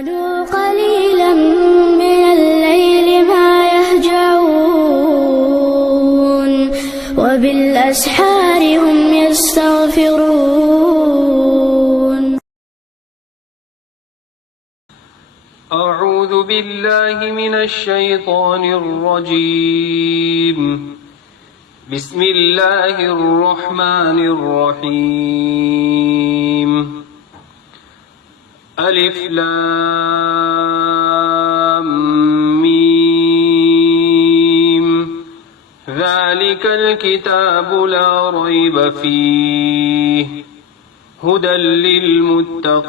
كانوا قليلا من الليل ما يهجعون وبالأسحار هم يستغفرون. أعوذ بالله من الشيطان الرجيم. بسم الله الرحمن الرحيم. ألف لام ميم. ذلك الكتاب لا ريب فيه هدى للمتقين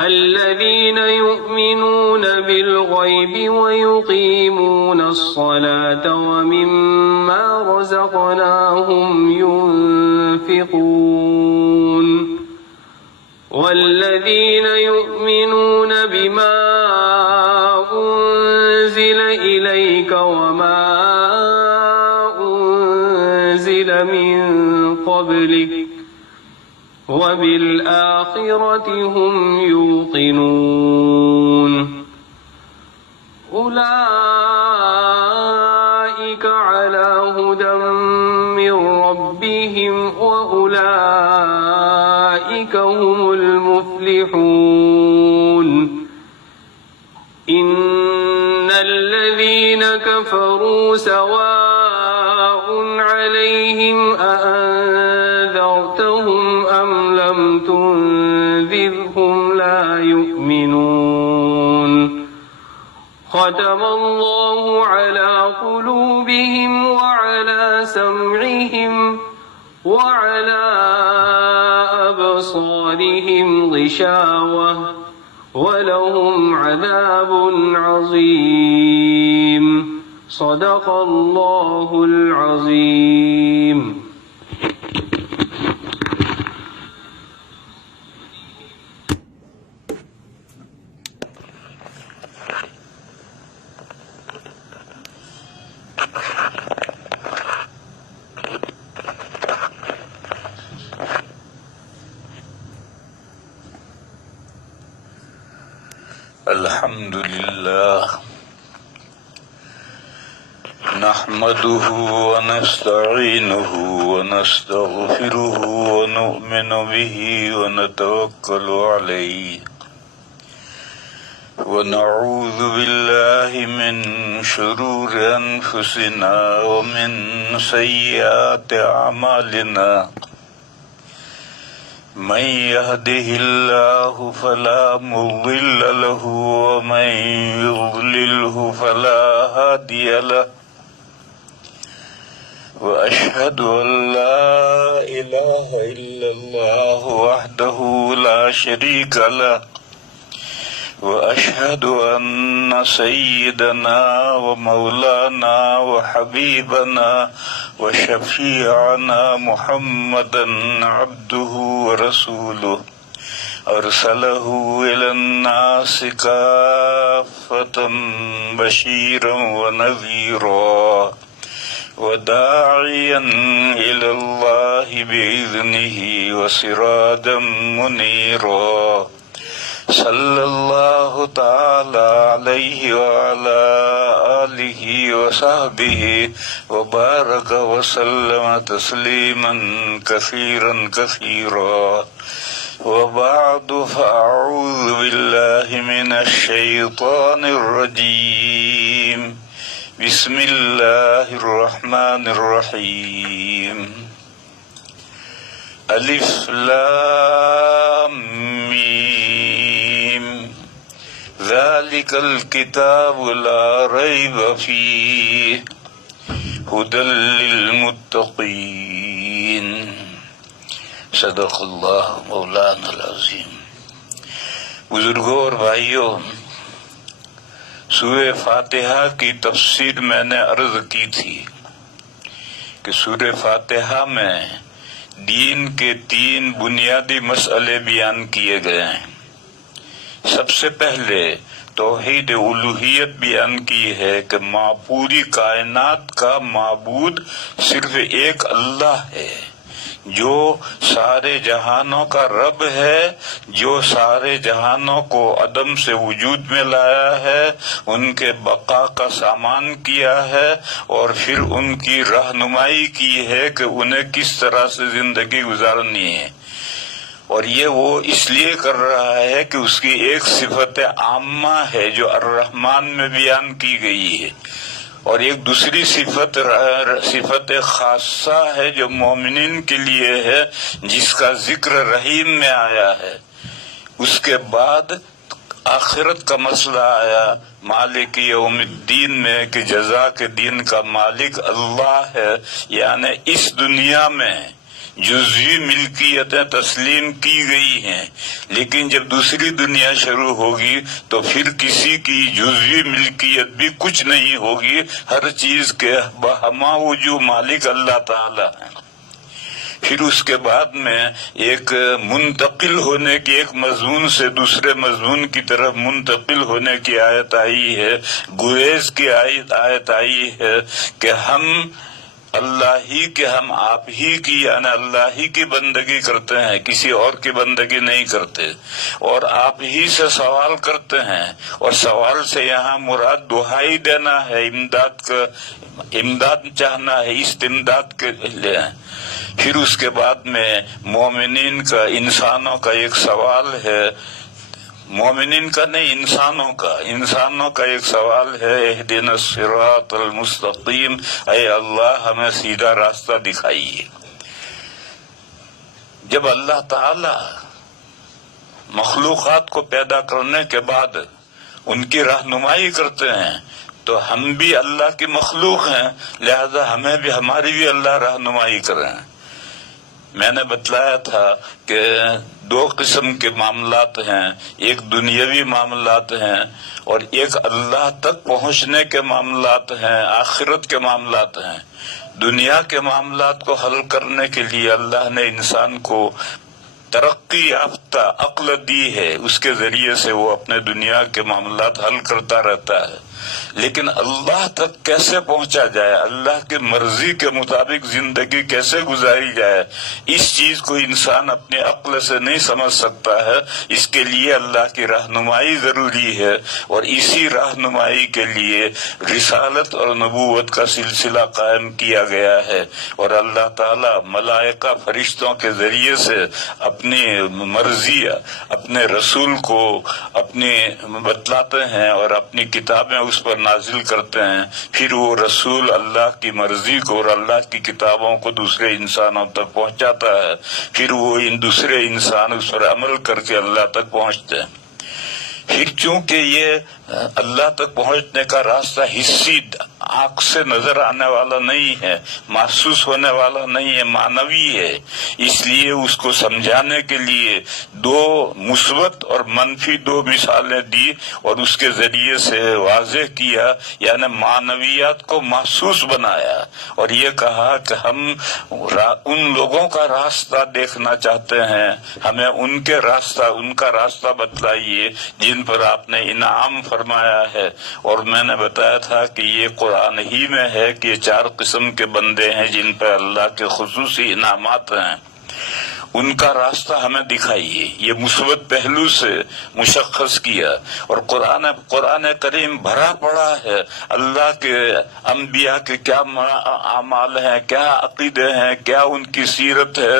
الذين يؤمنون بالغيب ويقيمون الصلاة ومما رزقناهم ينفقون والذين يؤمنون بما أنزل إليك وما أنزل من قبلك وبالآخرة هم يوقنون. أولئك على هدى من ربهم وأولئك هم المفلحون. إن الذين كفروا سواء عليهم أأنذرتهم أم لم تنذرهم لا يؤمنون. ختم الله على قلوبهم وعلى سمعهم وعلى أبصارهم غشاوة ولهم عذاب عظيم. صدق الله العظيم. الحمد لله نحمده ونستعينه ونستغفره ونؤمن به ونتوكل عليه ونعوذ بالله من شرور أنفسنا ومن سيئات أعمالنا. من يهده الله فلا مضل له ومن يضلله فلا هادي له. وأشهد أن لا إله إلا الله وحده لا شريك له. وأشهد أن سيدنا ومولانا وحبيبنا وشفيعنا محمدا عبده ورسوله أرسله إلى الناس كافة بشيرا ونذيرا وداعيا إلى الله بإذنه وسراجا منيرا. صلى الله تعالى عليه وعلى آله وصحبه وبارك وسلم تسليما كثيرا كثيرا. وبعد فأعوذ بالله من الشيطان الرجيم. بسم الله الرحمن الرحيم. ألف لام ميم. ذلك الكتاب لا ريب فيه هدى للمتقين. صدق اللہ مولانا العظیم. بزرگوں اور بھائیوں، سورہ فاتحہ کی تفسیر میں نے عرض کی تھی کہ سورہ فاتحہ میں دین کے 3 بنیادی مسئلے بیان کیے گئے ہیں. سب سے پہلے توحید الوہیت بیان کی ہے کہ پوری کائنات کا معبود صرف ایک اللہ ہے جو سارے جہانوں کا رب ہے، جو سارے جہانوں کو عدم سے وجود میں لایا ہے، ان کے بقا کا سامان کیا ہے، اور پھر ان کی رہنمائی کی ہے کہ انہیں کس طرح سے زندگی گزارنی ہے۔ اور یہ وہ اس لیے کر رہا ہے کہ اس کی ایک صفت عامہ ہے جو الرحمن میں بیان کی گئی ہے، اور ایک دوسری صفت خاصہ ہے جو مومنین کے لیے ہے، جس کا ذکر رحیم میں آیا ہے۔ اس کے بعد آخرت کا مسئلہ آیا مالک یوم الدین میں کہ جزا کے دن کا مالک اللہ ہے، یعنی اس دنیا میں جزوی ملکیتیں تسلیم کی گئی ہیں، لیکن جب دوسری دنیا شروع ہوگی تو پھر کسی کی جزوی ملکیت بھی کچھ نہیں ہوگی، ہر چیز کے بہما وجود مالک اللہ تعالی ہے۔ پھر اس کے بعد میں ایک منتقل ہونے کی، ایک مضمون سے دوسرے مضمون کی طرف منتقل ہونے کی آیت آئی ہے، گریز کی آیت آئی ہے کہ ہم اللہ ہی کے، ہم آپ ہی کی یعنی اللہ ہی کی بندگی کرتے ہیں، کسی اور کی بندگی نہیں کرتے، اور آپ ہی سے سوال کرتے ہیں، اور سوال سے یہاں مراد دہائی دینا ہے، امداد چاہنا ہے، استمداد کے لیے۔ پھر اس کے بعد میں مومنین کا، انسانوں کا ایک سوال ہے، مومنین کا نہیں، انسانوں کا ایک سوال ہے، اہدنا الصراط المستقیم، اے اللہ ہمیں سیدھا راستہ دکھائیے۔ جب اللہ تعالی مخلوقات کو پیدا کرنے کے بعد ان کی رہنمائی کرتے ہیں تو ہم بھی اللہ کی مخلوق ہیں، لہذا ہمیں بھی، ہماری بھی اللہ رہنمائی کریں۔ میں نے بتلایا تھا کہ دو قسم کے معاملات ہیں، ایک دنیاوی معاملات ہیں اور ایک اللہ تک پہنچنے کے معاملات ہیں، آخرت کے معاملات ہیں۔ دنیا کے معاملات کو حل کرنے کے لیے اللہ نے انسان کو ترقی یافتہ عقل دی ہے، اس کے ذریعے سے وہ اپنے دنیا کے معاملات حل کرتا رہتا ہے، لیکن اللہ تک کیسے پہنچا جائے، اللہ کی مرضی کے مطابق زندگی کیسے گزاری جائے، اس چیز کو انسان اپنے عقل سے نہیں سمجھ سکتا ہے۔ اس کے لیے اللہ کی رہنمائی ضروری ہے، اور اسی رہنمائی کے لیے رسالت اور نبوت کا سلسلہ قائم کیا گیا ہے، اور اللہ تعالی ملائکہ فرشتوں کے ذریعے سے اپنی مرضی اپنے رسول کو اپنی بتلاتے ہیں اور اپنی کتابیں اس پر نازل کرتے ہیں، پھر وہ رسول اللہ کی مرضی کو اور اللہ کی کتابوں کو دوسرے انسانوں تک پہنچاتا ہے، پھر وہ ان دوسرے انسان اس پر عمل کر کے اللہ تک پہنچتے ہیں۔ پھر چونکہ یہ اللہ تک پہنچنے کا راستہ حسی آنکھ سے نظر آنے والا نہیں ہے، محسوس ہونے والا نہیں ہے، معنوی ہے، اس لیے اس کو سمجھانے کے لیے دو مثبت اور منفی دو مثالیں دی اور اس کے ذریعے سے واضح کیا، یعنی معنویات کو محسوس بنایا، اور یہ کہا کہ ہم ان لوگوں کا راستہ دیکھنا چاہتے ہیں، ہمیں ان کا راستہ بتلائیے جن پر آپ نے انعام فرمایا ہے۔ اور میں نے بتایا تھا کہ یہ قرآن ہی میں ہے کہ یہ 4 قسم کے بندے ہیں جن پہ اللہ کے خصوصی انعامات ہیں، ان کا راستہ ہمیں دکھائیے، یہ مثبت پہلو سے مشخص کیا۔ اور قرآن کریم بھرا پڑا ہے اللہ کے انبیاء کے کیا اعمال ہیں، کیا عقیدے ہیں، کیا ان کی سیرت ہے،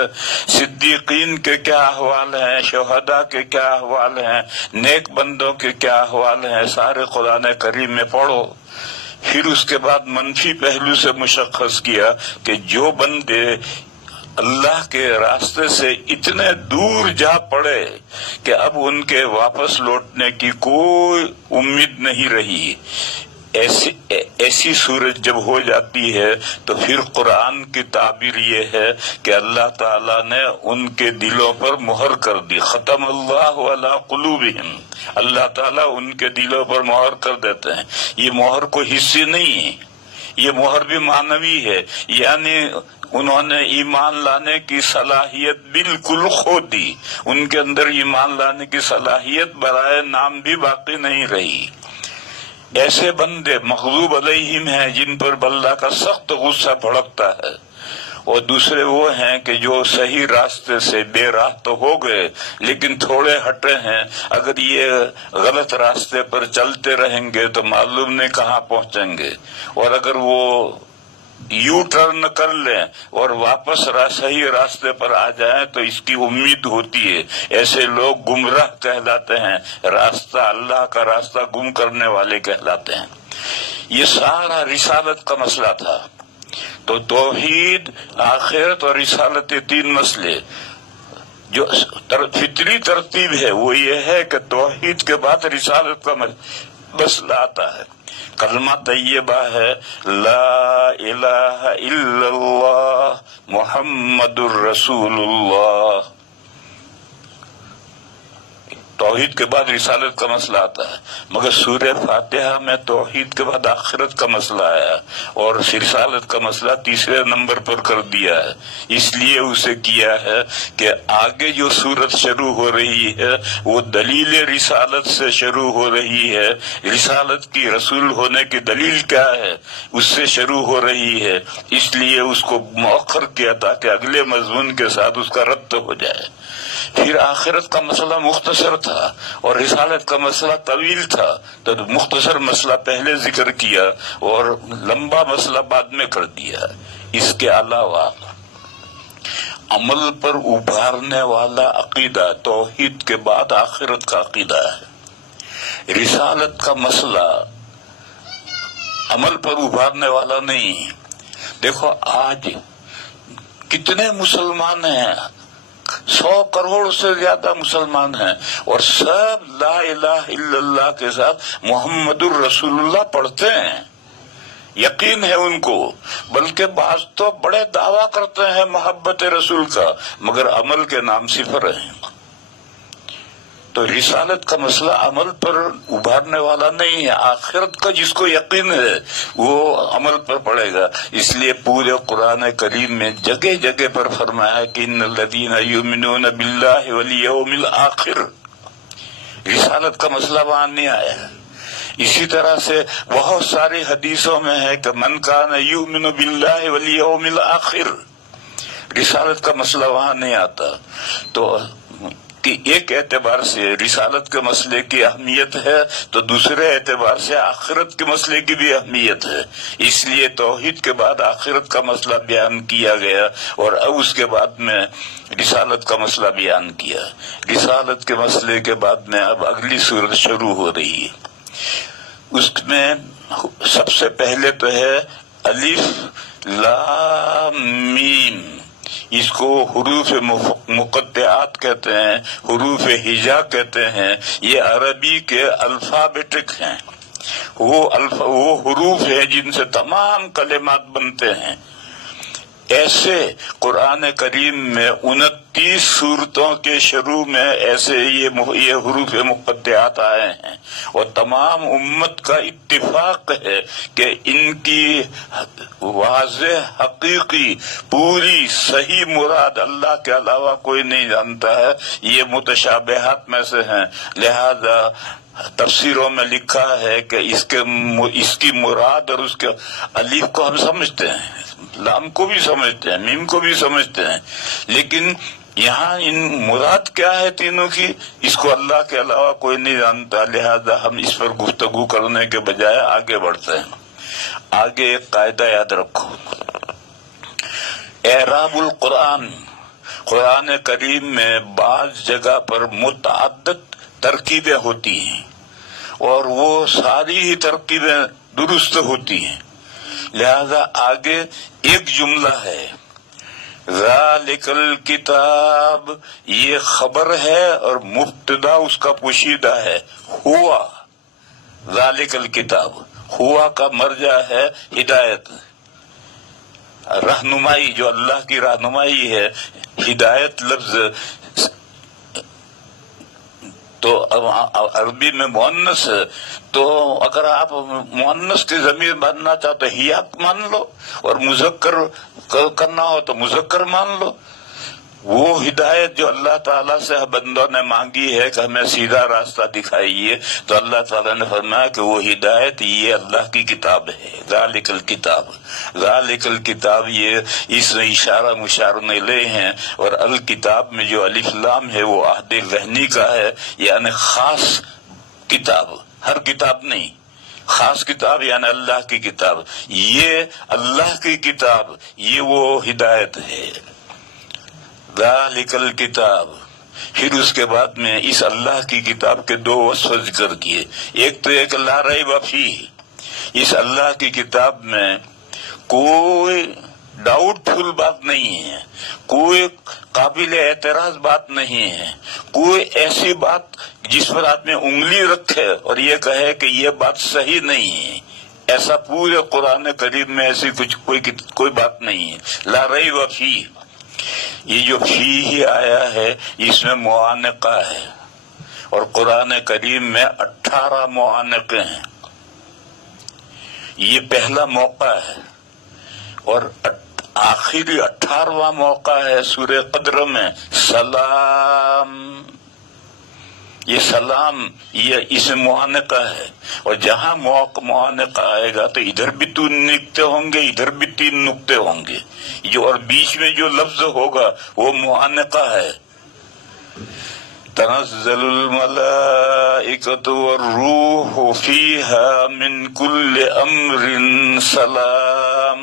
صدیقین کے کیا احوال ہیں، شہداء کے کیا احوال ہیں، نیک بندوں کے کیا احوال ہیں، سارے قرآن کریم میں پڑھو۔ پھر اس کے بعد منفی پہلو سے مشخص کیا کہ جو بندے اللہ کے راستے سے اتنے دور جا پڑے کہ اب ان کے واپس لوٹنے کی کوئی امید نہیں رہی، ایسی صورت جب ہو جاتی ہے تو پھر قرآن کی تعبیر یہ ہے کہ اللہ تعالیٰ نے ان کے دلوں پر مہر کر دی، ختم اللہ علی قلوبہم، اللہ تعالیٰ ان کے دلوں پر مہر کر دیتے ہیں۔ یہ مہر کوئی حصی نہیں ہے، یہ مہر بھی معنوی ہے، یعنی انہوں نے ایمان لانے کی صلاحیت بالکل کھو دی، ان کے اندر ایمان لانے کی صلاحیت برائے نام بھی باقی نہیں رہی۔ ایسے بندے مغضوب علیہم ہیں جن پر اللہ کا سخت غصہ بھڑکتا ہے، اور دوسرے وہ ہیں کہ جو صحیح راستے سے بے راہ تو ہو گئے لیکن تھوڑے ہٹے ہیں، اگر یہ غلط راستے پر چلتے رہیں گے تو معلوم نہیں کہاں پہنچیں گے، اور اگر وہ یو ٹرن کر لیں اور واپس صحیح راستے پر آ جائیں تو اس کی امید ہوتی ہے۔ ایسے لوگ گمراہ کہلاتے ہیں، راستہ اللہ کا راستہ گم کرنے والے کہلاتے ہیں۔ یہ سارا رسالت کا مسئلہ تھا۔ تو توحید، آخرت اور رسالت، تین مسئلے جو فطری ترتیب ہے وہ یہ ہے کہ توحید کے بعد رسالت کا مسئلہ آتا ہے۔ کلمہ طیبہ ہے لا الہ الا اللہ محمد الرسول اللہ۔ توحید کے بعد رسالت کا مسئلہ آتا ہے، مگر سورہ فاتحہ میں توحید کے بعد آخرت کا مسئلہ آیا اور رسالت کا مسئلہ تیسرے نمبر پر کر دیا ہے۔ اس لیے اسے کیا ہے کہ آگے جو سورت شروع ہو رہی ہے وہ دلیل رسالت سے شروع ہو رہی ہے۔ رسالت کی، رسول ہونے کی دلیل کیا ہے، اس سے شروع ہو رہی ہے، اس لیے اس کو مؤخر کیا تاکہ اگلے مضمون کے ساتھ اس کا ربط ہو جائے۔ پھر آخرت کا مسئلہ مختصر تھا اور رسالت کا مسئلہ طویل تھا، تو مختصر مسئلہ پہلے ذکر کیا اور لمبا مسئلہ بعد میں کر دیا۔ اس کے علاوہ عمل پر ابھارنے والا عقیدہ توحید کے بعد آخرت کا عقیدہ ہے۔ رسالت کا مسئلہ عمل پر ابھارنے والا نہیں۔ دیکھو آج کتنے مسلمان ہیں، 100 کروڑ سے زیادہ مسلمان ہیں، اور سب لا الہ الا اللہ کے ساتھ محمد الرسول اللہ پڑھتے ہیں، یقین ہے ان کو، بلکہ بعض تو بڑے دعویٰ کرتے ہیں محبت رسول کا، مگر عمل کے نام صفر ہیں۔ تو رسالت کا مسئلہ عمل پر ابھارنے والا نہیں ہے۔ آخرت کا جس کو یقین ہے وہ عمل پر پڑے گا۔ اس لیے پورے قرآن کریم میں جگہ جگہ پر فرمایا کہ ان الذین یؤمنون باللہ والیوم الآخر، رسالت کا مسئلہ وہاں نہیں آیا ہے۔ اسی طرح سے بہت ساری حدیثوں میں ہے کہ من کان یؤمن باللہ والیوم الآخر، رسالت کا مسئلہ وہاں نہیں آتا۔ تو کہ ایک اعتبار سے رسالت کے مسئلے کی اہمیت ہے تو دوسرے اعتبار سے آخرت کے مسئلے کی بھی اہمیت ہے، اس لیے توحید کے بعد آخرت کا مسئلہ بیان کیا گیا اور اب اس کے بعد میں رسالت کا مسئلہ بیان کیا۔ رسالت کے مسئلے کے بعد میں اب اگلی صورت شروع ہو رہی ہے۔ اس میں سب سے پہلے تو ہے الف لام میم، اس کو حروف مقطعات کہتے ہیں، حروف ہجا کہتے ہیں۔ یہ عربی کے الفابیٹک ہیں، وہ حروف ہیں جن سے تمام کلمات بنتے ہیں۔ ایسے قرآن کریم میں 29 سورتوں کے شروع میں ایسے یہ حروف مقطعات آئے ہیں، اور تمام امت کا اتفاق ہے کہ ان کی واضح، حقیقی، پوری صحیح مراد اللہ کے علاوہ کوئی نہیں جانتا ہے۔ یہ متشابہات میں سے ہیں، لہذا تفسیروں میں لکھا ہے کہ اس کی مراد، اور اس کے الف کو ہم سمجھتے ہیں، لام کو بھی سمجھتے ہیں، میم کو بھی سمجھتے ہیں، لیکن یہاں ان مراد کیا ہے تینوں کی، اس کو اللہ کے علاوہ کوئی نہیں جانتا، لہذا ہم اس پر گفتگو کرنے کے بجائے آگے بڑھتے ہیں۔ آگے ایک قاعدہ یاد رکھو، اعراب القرآن، قرآن کریم میں بعض جگہ پر متعدد ترکیبیں ہوتی ہیں اور وہ ساری ہی ترکیبیں درست ہوتی ہیں، لہذا آگے ایک جملہ ہے ذالک الکتاب، یہ خبر ہے اور مبتدا اس کا پوشیدہ ہے، ہوا ذالک الکتاب، ہوا کا مرجع ہے ہدایت، رہنمائی، جو اللہ کی رہنمائی ہے۔ ہدایت لفظ تو عربی میں مؤنث ہے، تو اگر آپ مؤنث کی ضمیر ماننا چاہتے ہی آپ مان لو، اور مذکر کرنا ہو تو مذکر مان لو۔ وہ ہدایت جو اللہ تعالیٰ سے بندوں نے مانگی ہے کہ ہمیں سیدھا راستہ دکھائیے، تو اللہ تعالیٰ نے فرمایا کہ وہ ہدایت یہ اللہ کی کتاب ہے، ذالک الکتاب، ذالک الکتاب، یہ اس میں اشارہ مشار الیہ ہیں، اور الکتاب میں جو الف لام ہے وہ عہد ذہنی کا ہے، یعنی خاص کتاب، ہر کتاب نہیں، خاص کتاب یعنی اللہ کی کتاب، یہ اللہ کی کتاب، یہ وہ ہدایت ہے، ذالک الکتاب۔ پھر اس کے بعد میں اس اللہ کی کتاب کے دو وصف ذکر کیے، ایک تو ایک لا ریب فیہ، اس اللہ کی کتاب میں کوئی ڈاؤٹ فل بات نہیں ہے، کوئی قابل اعتراض بات نہیں ہے، کوئی ایسی بات جس پر آدمی انگلی رکھے اور یہ کہے کہ یہ بات صحیح نہیں ہے، ایسا پورے قرآن کریم میں ایسی کوئی بات نہیں ہے، لا ریب فیہ۔ یہ جو فیہ آیا ہے اس میں معانقہ ہے، اور قرآن کریم میں 18 معانقے ہیں، یہ پہلا موقع ہے، اور آخری 18واں موقع ہے سورہ قدر میں سلام، یہ سلام یہ اس میں معانقہ ہے، اور جہاں معانقہ آئے گا تو ادھر بھی 3 نقطے ہوں گے، ادھر بھی 3 نقطے ہوں گے، جو اور بیچ میں جو لفظ ہوگا وہ معانقہ ہے۔ تنزل الملائکۃ والروح فیہا من کل امر سلام۔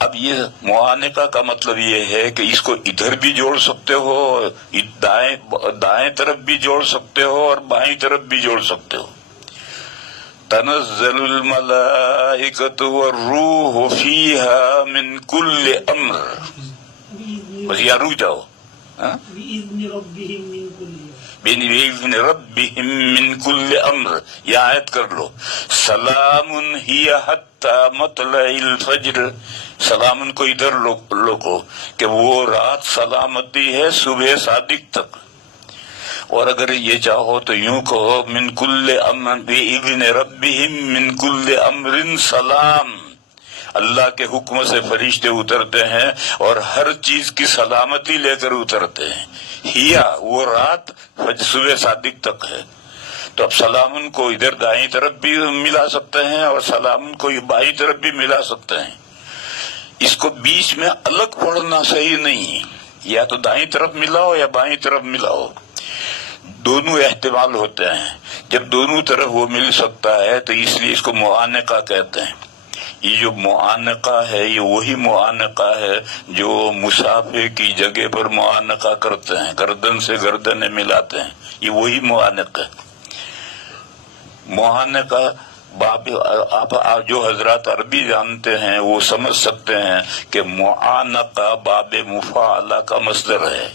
اب یہ معانقہ کا مطلب یہ ہے کہ اس کو ادھر بھی جوڑ سکتے ہو، دائیں طرف بھی جوڑ سکتے ہو اور بائیں طرف بھی جوڑ سکتے ہو۔ تنزل الملائکۃ والروح فیہا من کل امر، بس یا رک جاؤ، بِإِذْنِ رَبِّهِمْ مِنْ كُلِّ أَمْرٍ، یہ آیت کر لو، سلام ہی حتی مطلع الفجر، سلام کو ادھر لوگو کہ وہ رات سلامتی ہے صبح صادق تک، اور اگر یہ چاہو تو یوں کہو من کل امر بِإِذْنِ رَبِّهِمْ مِنْ كُلِّ أَمْرٍ سلام، اللہ کے حکم سے فرشتے اترتے ہیں اور ہر چیز کی سلامتی لے کر اترتے ہیں، ہیا وہ رات صبح صادق تک ہے۔ تو اب سلامن کو ادھر دائیں طرف بھی ملا سکتے ہیں اور سلامن کو بائیں طرف بھی ملا سکتے ہیں، اس کو بیچ میں الگ پڑھنا صحیح نہیں، یا تو دائیں طرف ملاؤ یا بائیں طرف ملاؤ، دونوں احتمال ہوتے ہیں، جب دونوں طرف وہ مل سکتا ہے تو اس لیے اس کو معانقہ کہتے ہیں۔ یہ جو معانقہ ہے یہ وہی معانقہ ہے جو مسافر کی جگہ پر معانقہ کرتے ہیں، گردن سے گردن ملاتے ہیں، یہ وہی معانقہ ہے۔ معانقہ باب آپ جو حضرات عربی جانتے ہیں وہ سمجھ سکتے ہیں کہ معانقہ باب مفاعلہ کا مصدر ہے،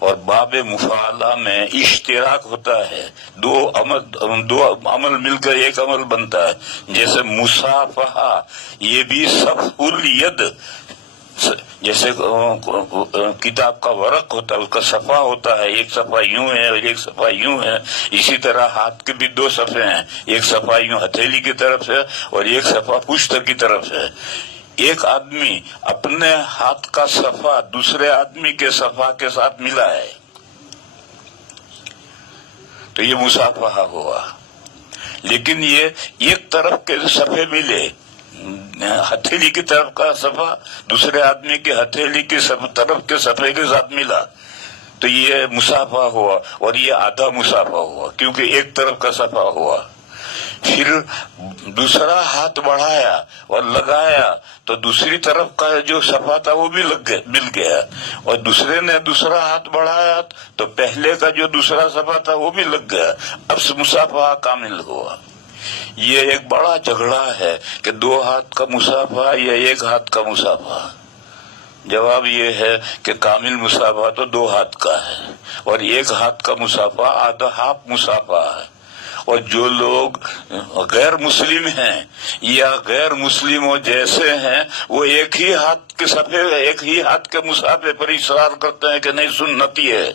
اور باب مفاعلہ میں اشتراک ہوتا ہے، دو عمل مل کر ایک عمل بنتا ہے، جیسے مصافحہ یہ بھی صفح الید، جیسے کتاب کا ورق ہوتا ہے اس کا صفحہ ہوتا ہے، ایک صفحہ یوں ہے اور ایک صفحہ یوں ہے، اسی طرح ہاتھ کے بھی 2 صفحے ہیں، ایک صفحہ یوں ہتھیلی کی طرف سے اور ایک صفحہ پشت کی طرف سے۔ ایک آدمی اپنے ہاتھ کا صفحہ دوسرے آدمی کے صفحہ کے ساتھ ملا ہے تو یہ مصافحہ ہوا، لیکن یہ ایک طرف کے صفحے ملے، ہتھیلی کی طرف کا صفحہ دوسرے آدمی کے ہتھیلی کی طرف کے صفحے کے ساتھ ملا تو یہ مصافحہ ہوا، اور یہ آدھا مصافحہ ہوا کیونکہ ایک طرف کا صفحہ ہوا۔ پھر دوسرا ہاتھ بڑھایا اور لگایا تو دوسری طرف کا جو صفحہ تھا وہ بھی مل گیا، اور دوسرے نے دوسرا ہاتھ بڑھایا تو پہلے کا جو دوسرا صفحہ تھا وہ بھی لگ گیا، اب مصافحہ کامل ہوا۔ یہ ایک بڑا جھگڑا ہے کہ 2 ہاتھ کا مصافحہ یا 1 ہاتھ کا مصافحہ، جواب یہ ہے کہ کامل مصافحہ تو 2 ہاتھ کا ہے، اور 1 ہاتھ کا مصافحہ آدھا ہاف مصافحہ ہے، اور جو لوگ غیر مسلم ہیں یا غیر مسلموں جیسے ہیں وہ ایک ہی ہاتھ کے صفحے، ایک ہی ہاتھ کے مصافحے پر اصرار کرتے ہیں کہ نہیں سنتی ہے،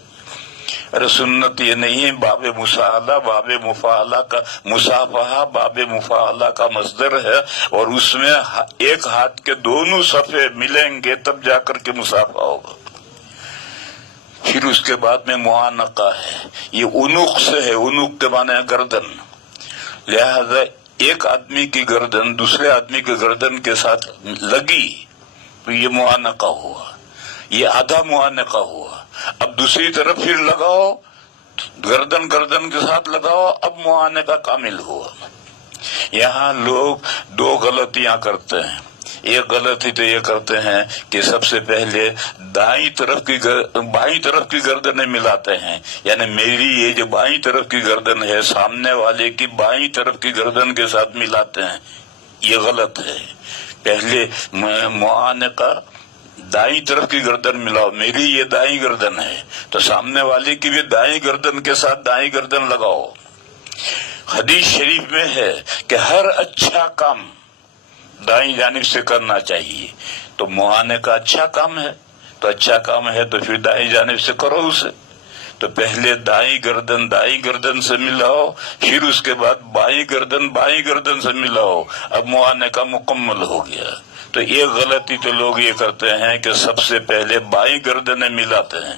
ارے سنت یہ نہیں ہے باب مساہلہ باب مفاہلہ کا مصافحہ باب مفاہلہ کا مصدر ہے، اور اس میں ایک ہاتھ کے دونوں صفحے ملیں گے تب جا کر کے مصافحہ ہوگا۔ پھر اس کے بعد میں معانقہ ہے، یہ عنق سے ہے، عنق کے معنی ہے گردن، لہذا ایک آدمی کی گردن دوسرے آدمی کی گردن کے ساتھ لگی تو یہ معانقہ ہوا، یہ آدھا معانقہ ہوا۔ اب دوسری طرف پھر لگاؤ، گردن گردن کے ساتھ لگاؤ، اب معانقہ کامل ہوا۔ یہاں لوگ دو غلطیاں کرتے ہیں۔ ایک غلطی تو یہ کرتے ہیں کہ سب سے پہلے بائیں طرف کی گردنیں ملاتے ہیں، یعنی میری یہ جو بائیں طرف کی گردن ہے سامنے والے کی بائیں طرف کی گردن کے ساتھ ملاتے ہیں، یہ غلط ہے۔ پہلے معانقہ دائیں طرف کی گردن ملاؤ، میری یہ دائیں گردن ہے تو سامنے والے کی بھی دائیں گردن کے ساتھ دائیں گردن لگاؤ۔ حدیث شریف میں ہے کہ ہر اچھا کام دائیں جانب سے کرنا چاہیے، تو معانقہ اچھا کام ہے، تو اچھا کام ہے تو پھر دائیں جانب سے کرو اسے۔ تو پہلے دائیں گردن سے ملاؤ، پھر اس کے بعد بائیں گردن سے ملاؤ، اب معانقہ مکمل ہو گیا۔ تو ایک غلطی تو لوگ یہ کرتے ہیں کہ سب سے پہلے بائیں گردنیں ملاتے ہیں،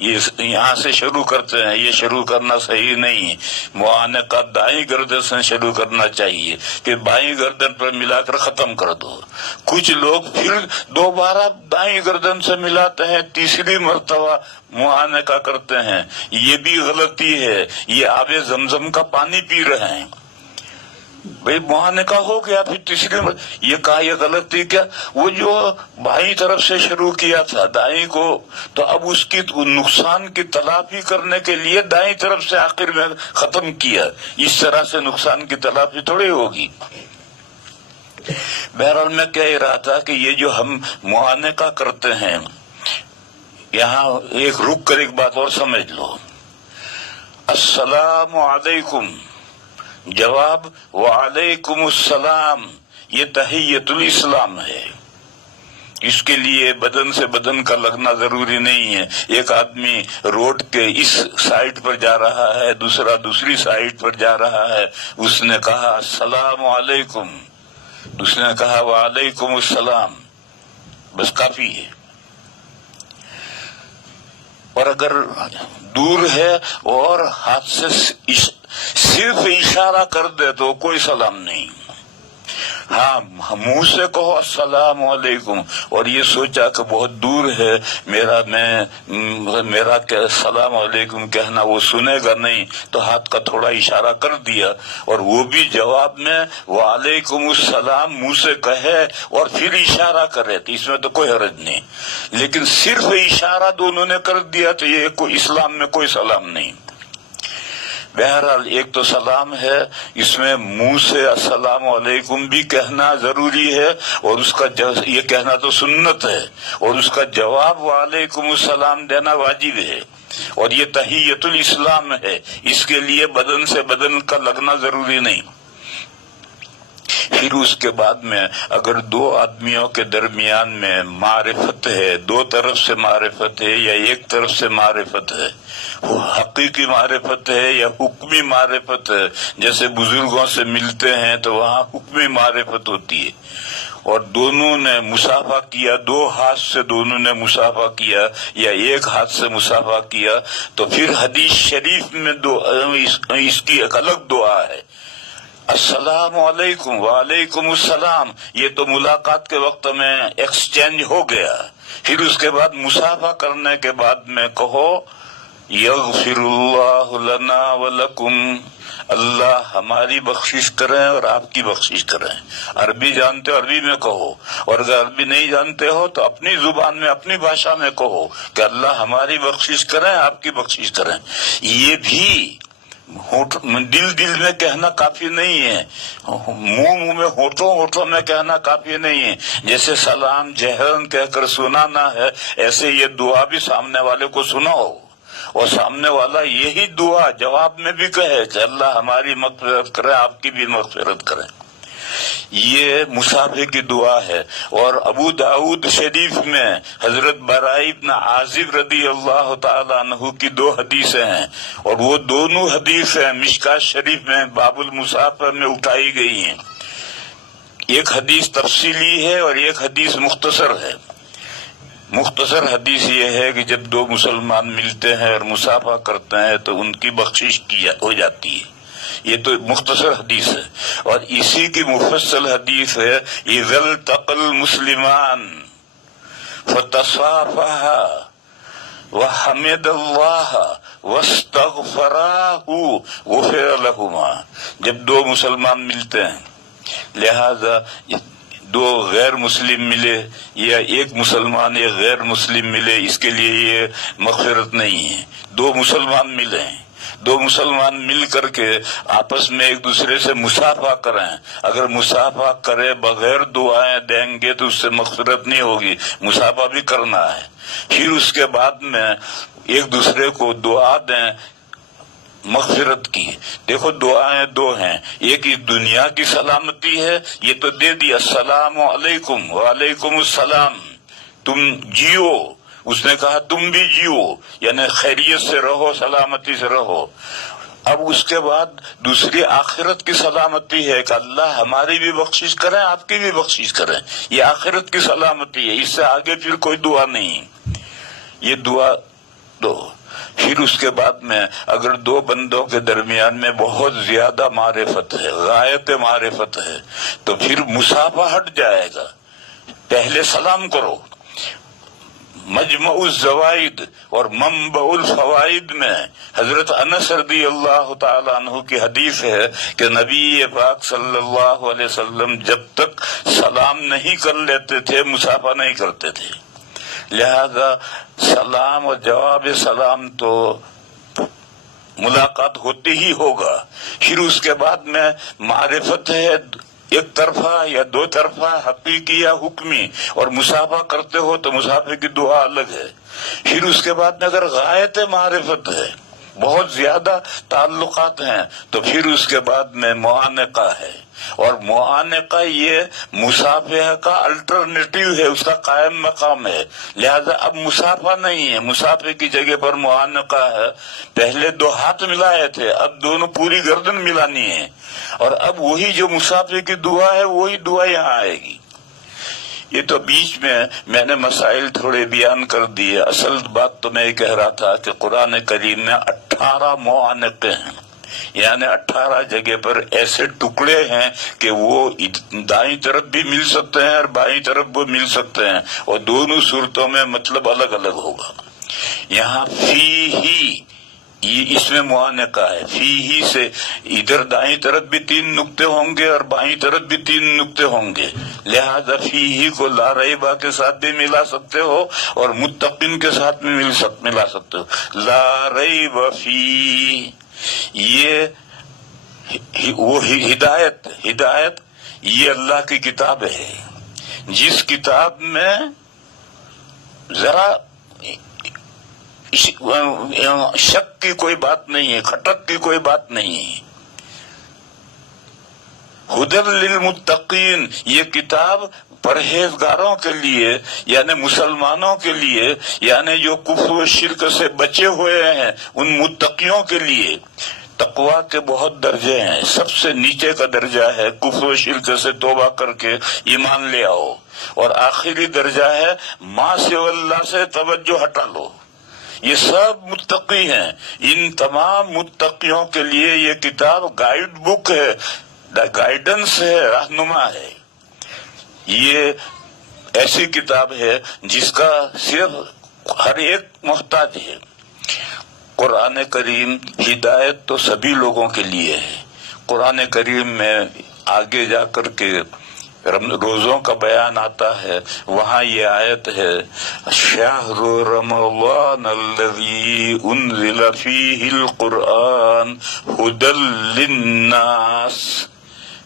یہ یہاں سے شروع کرتے ہیں، یہ شروع کرنا صحیح نہیں ہے۔ معانقہ دائیں گردن سے شروع کرنا چاہیے کہ بائیں گردن پر ملا کر ختم کر دو۔ کچھ لوگ پھر دوبارہ دائیں گردن سے ملاتے ہیں، تیسری مرتبہ معانقہ کرتے ہیں، یہ بھی غلطی ہے، یہ آب زمزم کا پانی پی رہے ہیں۔ بھئی معانقہ ہو گیا، پھر تیسری یہ کہا یہ غلطی کیا، وہ جو بائیں طرف سے شروع کیا تھا دائیں کو، تو اب اس کی نقصان کی تلافی کرنے کے لیے دائیں طرف سے آخر میں ختم کیا، اس طرح سے نقصان کی تلافی تھوڑی ہوگی۔ بہرحال میں کہہ رہا تھا کہ یہ جو ہم معانقہ کرتے ہیں، یہاں ایک رک کر ایک بات اور سمجھ لو۔ السلام علیکم، جواب وعلیکم السلام، یہ تحیت الاسلام ہے۔ اس کے لیے بدن سے بدن کا لگنا ضروری نہیں ہے۔ ایک آدمی روڈ کے اس سائڈ پر جا رہا ہے، دوسرا دوسری سائڈ پر جا رہا ہے، اس نے کہا السلام علیکم، دوسرے نے کہا وعلیکم السلام، بس کافی ہے۔ اور اگر دور ہے اور ہاتھ سے صرف اشارہ کر دے تو کوئی سلام نہیں۔ ہاں منہ سے کہو السلام علیکم، اور یہ سوچا کہ بہت دور ہے میرا السلام علیکم کہنا وہ سنے گا نہیں، تو ہاتھ کا تھوڑا اشارہ کر دیا، اور وہ بھی جواب میں وعلیکم السلام منہ سے کہے اور پھر اشارہ کرے تو اس میں تو کوئی حرج نہیں، لیکن صرف اشارہ دونوں نے کر دیا تو یہ اسلام میں کوئی سلام نہیں۔ بہرحال ایک تو سلام ہے، اس میں منہ سے السلام علیکم بھی کہنا ضروری ہے، اور اس کا یہ کہنا تو سنت ہے، اور اس کا جواب وعلیکم السلام دینا واجب ہے، اور یہ تحیت الاسلام ہے، اس کے لیے بدن سے بدن کا لگنا ضروری نہیں۔ پھر اس کے بعد میں اگر دو آدمیوں کے درمیان میں معرفت ہے، دو طرف سے معرفت ہے یا ایک طرف سے معرفت ہے، وہ حقیقی معرفت ہے یا حکمی معرفت ہے، جیسے بزرگوں سے ملتے ہیں تو وہاں حکمی معرفت ہوتی ہے، اور دونوں نے مصافحہ کیا، دو ہاتھ سے دونوں نے مصافحہ کیا یا ایک ہاتھ سے مصافحہ کیا، تو پھر حدیث شریف میں اس کی ایک الگ دعا ہے، السلام علیکم وعلیکم السلام، یہ تو ملاقات کے وقت میں ایکسچینج ہو گیا۔ پھر اس کے بعد مصافحہ کرنے کے بعد میں کہو یغفر اللہ لنا ولکم، اللہ ہماری بخشش کریں اور آپ کی بخشش کریں۔ عربی جانتے ہو عربی میں کہو، اور اگر عربی نہیں جانتے ہو تو اپنی زبان میں اپنی بھاشا میں کہو کہ اللہ ہماری بخشش کریں آپ کی بخشش کریں۔ یہ بھی دل میں کہنا کافی نہیں ہے، منہ میں ہونٹوں میں کہنا کافی نہیں ہے، جیسے سلام جہرن کہہ کر سنانا ہے، ایسے یہ دعا بھی سامنے والے کو سناؤ، اور سامنے والا یہی دعا جواب میں بھی کہے کہ اللہ ہماری مغفرت کرے آپ کی بھی مغفرت کرے۔ یہ مصافحے کی دعا ہے. اور ابو داؤد شریف میں حضرت برائی بن عازب رضی اللہ تعالیٰ عنہ کی 2 حدیثیں ہیں، اور وہ دونوں حدیثیں مشکات شریف میں باب المصافحہ میں اٹھائی گئی ہیں. ایک حدیث تفصیلی ہے اور ایک حدیث مختصر ہے. مختصر حدیث یہ ہے کہ جب 2 مسلمان ملتے ہیں اور مصافحہ کرتے ہیں تو ان کی بخشش ہو جاتی ہے. یہ تو مختصر حدیث ہے. اور اسی کی مفصل حدیث ہے اذا التقى المسلمان فتصافحا وحمد اللہ واستغفراه غفر لهما. جب 2 مسلمان ملتے ہیں، لہذا 2 غیر مسلم ملے یا ایک مسلمان یا غیر مسلم ملے، اس کے لیے یہ مغفرت نہیں ہے. 2 مسلمان ملے ہیں، 2 مسلمان مل کر کے آپس میں ایک دوسرے سے مصافحہ کریں. اگر مصافحہ کرے بغیر دعائیں دیں گے تو اس سے مغفرت نہیں ہوگی، مصافحہ بھی کرنا ہے. پھر اس کے بعد میں ایک دوسرے کو دعا دیں مغفرت کی. دیکھو دعائیں 2 ہیں، ایک اس دنیا کی سلامتی ہے، یہ تو دے دیا السلام علیکم وعلیکم السلام، تم جیو. اس نے کہا تم بھی جیو، یعنی خیریت سے رہو، سلامتی سے رہو. اب اس کے بعد دوسری آخرت کی سلامتی ہے کہ اللہ ہماری بھی بخشش کریں، آپ کی بھی بخشش کریں. یہ آخرت کی سلامتی ہے، اس سے آگے پھر کوئی دعا نہیں. یہ دعا دو. پھر اس کے بعد میں اگر 2 بندوں کے درمیان میں بہت زیادہ معرفت ہے، غایت معرفت ہے، تو پھر مصافحہ ہٹ جائے گا. پہلے سلام کرو. مجمع الزوائد اور منبع الفوائد میں حضرت انس رضی اللہ تعالیٰ عنہ کی حدیث ہے کہ نبی پاک صلی اللہ علیہ وسلم جب تک سلام نہیں کر لیتے تھے مصافحہ نہیں کرتے تھے. لہذا سلام اور جواب سلام تو ملاقات ہوتی ہی ہوگا. پھر اس کے بعد میں معرفت ہے ایک طرفہ یا 2 طرفہ، حقیقی یا حکمی، اور مصافحہ کرتے ہو تو مصافحے کی دعا الگ ہے. پھر اس کے بعد میں اگر غایت معرفت ہے، بہت زیادہ تعلقات ہیں، تو پھر اس کے بعد میں معانقہ ہے. اور معانقہ یہ مصافحہ کا الٹرنیٹیو ہے، اس کا قائم مقام ہے. لہذا اب مصافحہ نہیں ہے، مصافحے کی جگہ پر معانقہ ہے. پہلے 2 ہاتھ ملائے تھے، اب دونوں پوری گردن ملانی ہے. اور اب وہی جو مصافحے کی دعا ہے وہی دعا یہاں آئے گی. یہ تو بیچ میں نے مسائل تھوڑے بیان کر دیے. اصل بات تو میں یہ کہہ رہا تھا کہ قرآن کریم میں 18 معانقے ہیں، یعنی 18 جگہ پر ایسے ٹکڑے ہیں کہ وہ دائیں طرف بھی مل سکتے ہیں اور بائیں طرف بھی مل سکتے ہیں، اور دونوں صورتوں میں مطلب الگ الگ ہوگا. یہاں فی ہی یہ اس میں معانقہ ہے. فی ہی سے ادھر دائیں طرف بھی 3 نقطے ہوں گے اور بائیں طرف بھی 3 نقطے ہوں گے. لہذا فی ہی کو لا ریبہ کے ساتھ بھی ملا سکتے ہو اور متقین کے ساتھ بھی ملا سکتے ہو. لا ریب فی، یہ وہ ہدایت یہ اللہ کی کتاب ہے، جس کتاب میں ذرا شک کی کوئی بات نہیں ہے، کھٹک کی کوئی بات نہیں ہے. ہدی للمتقین، یہ کتاب پرہیزگاروں کے لیے، یعنی مسلمانوں کے لیے، یعنی جو کفر و شرک سے بچے ہوئے ہیں ان متقیوں کے لیے. تقویٰ کے بہت درجے ہیں، سب سے نیچے کا درجہ ہے کفر و شرک سے توبہ کر کے ایمان لے آؤ، اور آخری درجہ ہے ما سوی اللہ سے توجہ ہٹا لو. یہ سب متقی ہیں. ان تمام متقیوں کے لیے یہ کتاب گائیڈ بک ہے، گائیڈنس ہے، رہنما ہے. یہ ایسی کتاب ہے جس کا صرف ہر ایک محتاج ہے. قرآن کریم ہدایت تو سبھی لوگوں کے لیے ہے. قرآن کریم میں آگے جا کر کے روزوں کا بیان آتا ہے، وہاں یہ آیت ہے شہر رمضان الذی انزل فیہ القرآن ھدی للناس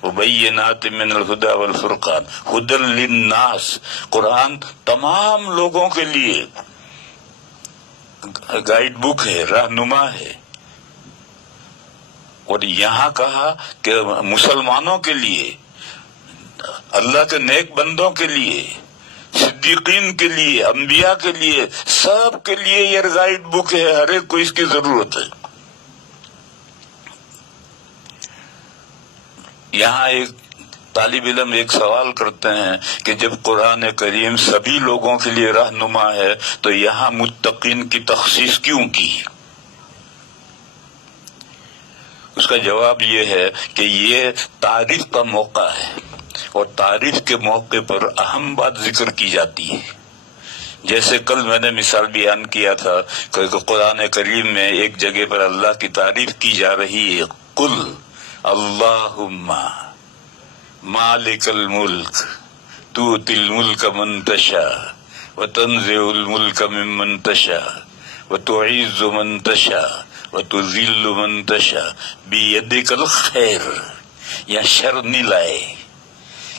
وبینات من الہدی والفرقان. ھدی للناس، قرآن تمام لوگوں کے لیے گائیڈ بک ہے، رہنما ہے. اور یہاں کہا کہ مسلمانوں کے لیے اللہ کے نیک بندوں کے لیے، صدیقین کے لیے، انبیاء کے لیے، سب کے لیے یہ گائیڈ بک ہے، ہر ایک کو اس کی ضرورت ہے۔ یہاں ایک طالب علم ایک سوال کرتے ہیں کہ جب قرآن کریم سبھی لوگوں کے لیے رہنما ہے تو یہاں متقین کی تخصیص کیوں کی؟ اس کا جواب یہ ہے کہ یہ تعریف کا موقع ہے، اور تعریف کے موقع پر اہم بات ذکر کی جاتی ہے۔ جیسے کل میں نے مثال بیان کیا تھا کہ قرآن کریم میں ایک جگہ پر اللہ کی تعریف کی جا رہی ہے، قل اللہم مالک الملک تؤتی الملک من تشاء وتنزع الملک ممن تشاء وتعز من تشاء وتذل من تشاء بیدک الخیر۔ یا شر نہیں لائے،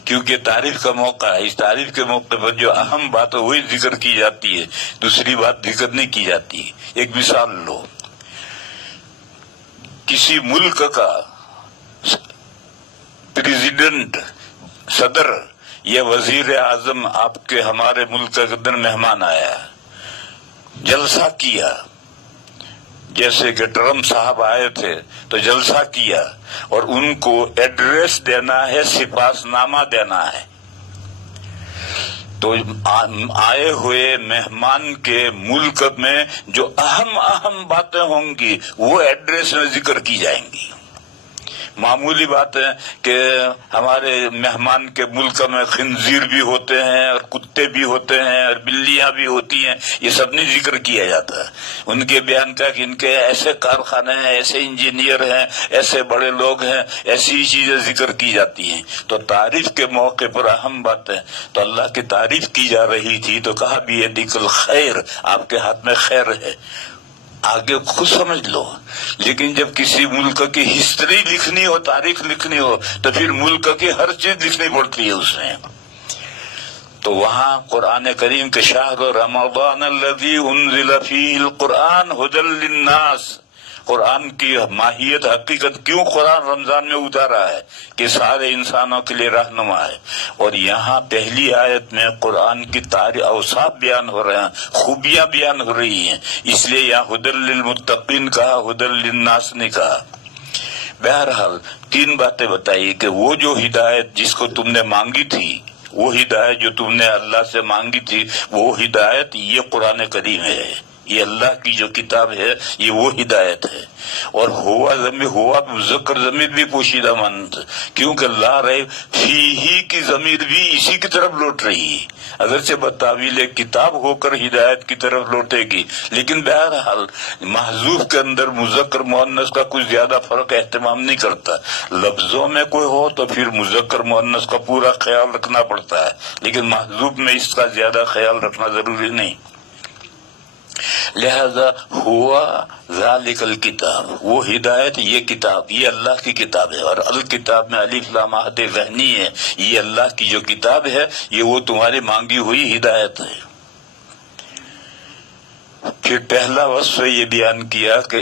کیونکہ تعریف کا موقع ہے۔ اس تعریف کے موقع پر جو اہم بات ہے وہی ذکر کی جاتی ہے، دوسری بات ذکر نہیں کی جاتی۔ ایک مثال لو، کسی ملک کا پریزیڈنٹ، صدر یا وزیر اعظم آپ کے ہمارے ملک کے اندر مہمان آیا، جلسہ کیا، جیسے کہ ٹرمپ صاحب آئے تھے تو جلسہ کیا، اور ان کو ایڈریس دینا ہے، سپاس نامہ دینا ہے، تو آئے ہوئے مہمان کے ملک میں جو اہم باتیں ہوں گی وہ ایڈریس میں ذکر کی جائیں گی۔ معمولی بات ہے کہ ہمارے مہمان کے ملک میں خنزیر بھی ہوتے ہیں اور کتے بھی ہوتے ہیں اور بلیاں بھی ہوتی ہیں، یہ سب نہیں ذکر کیا جاتا۔ ان کے بیان کا کہ ان کے ایسے کارخانے ہیں، ایسے انجینئر ہیں، ایسے بڑے لوگ ہیں، ایسی چیزیں ذکر کی جاتی ہیں۔ تو تعریف کے موقع پر اہم بات ہے، تو اللہ کی تعریف کی جا رہی تھی تو کہا بیدک الخیر، آپ کے ہاتھ میں خیر ہے، آگے خود سمجھ لو۔ لیکن جب کسی ملک کی ہسٹری لکھنی ہو، تاریخ لکھنی ہو، تو پھر ملک کی ہر چیز لکھنی پڑتی ہے اس میں۔ تو وہاں قرآن کریم کے شہر رمضان الذی انزل فیہ القرآن ھدی للناس، قرآن کی ماہیت، حقیقت، کیوں قرآن رمضان میں اتارا ہے کہ سارے انسانوں کے لیے رہنما ہے۔ اور یہاں پہلی آیت میں قرآن کی اوصاف بیان ہو رہے ہیں، خوبیاں بیان ہو رہی ہیں، اس لیے یہاں ھدی للمتقین کہا، ھدی للناس نے کہا۔ بہرحال تین باتیں بتائی کہ وہ جو ہدایت جس کو تم نے مانگی تھی، وہ ہدایت جو تم نے اللہ سے مانگی تھی، وہ ہدایت یہ قرآن کریم ہے، یہ اللہ کی جو کتاب ہے، یہ وہ ہدایت ہے۔ اور ہوا مذکر ضمیر بھی پوشیدہ مانند، کیونکہ لا ریب فیہ کی ضمیر بھی اسی کی طرف لوٹ رہی ہے، اگرچہ بتاویل کتاب ہو کر ہدایت کی طرف لوٹے گی، لیکن بہرحال محذوف کے اندر مذکر مؤنث کا کچھ زیادہ فرق اہتمام نہیں کرتا۔ لفظوں میں کوئی ہو تو پھر مذکر مؤنث کا پورا خیال رکھنا پڑتا ہے، لیکن محذوف میں اس کا زیادہ خیال رکھنا ضروری نہیں۔ لہذا ہوا ذالک الکتاب، وہ ہدایت، یہ کتاب، یہ اللہ کی کتاب ہے، اور الکتاب میں الف لام عہد ذہنی ہے، یہ اللہ کی جو کتاب ہے، یہ وہ تمہاری مانگی ہوئی ہدایت ہے۔ پھر پہلا وصف یہ بیان کیا کہ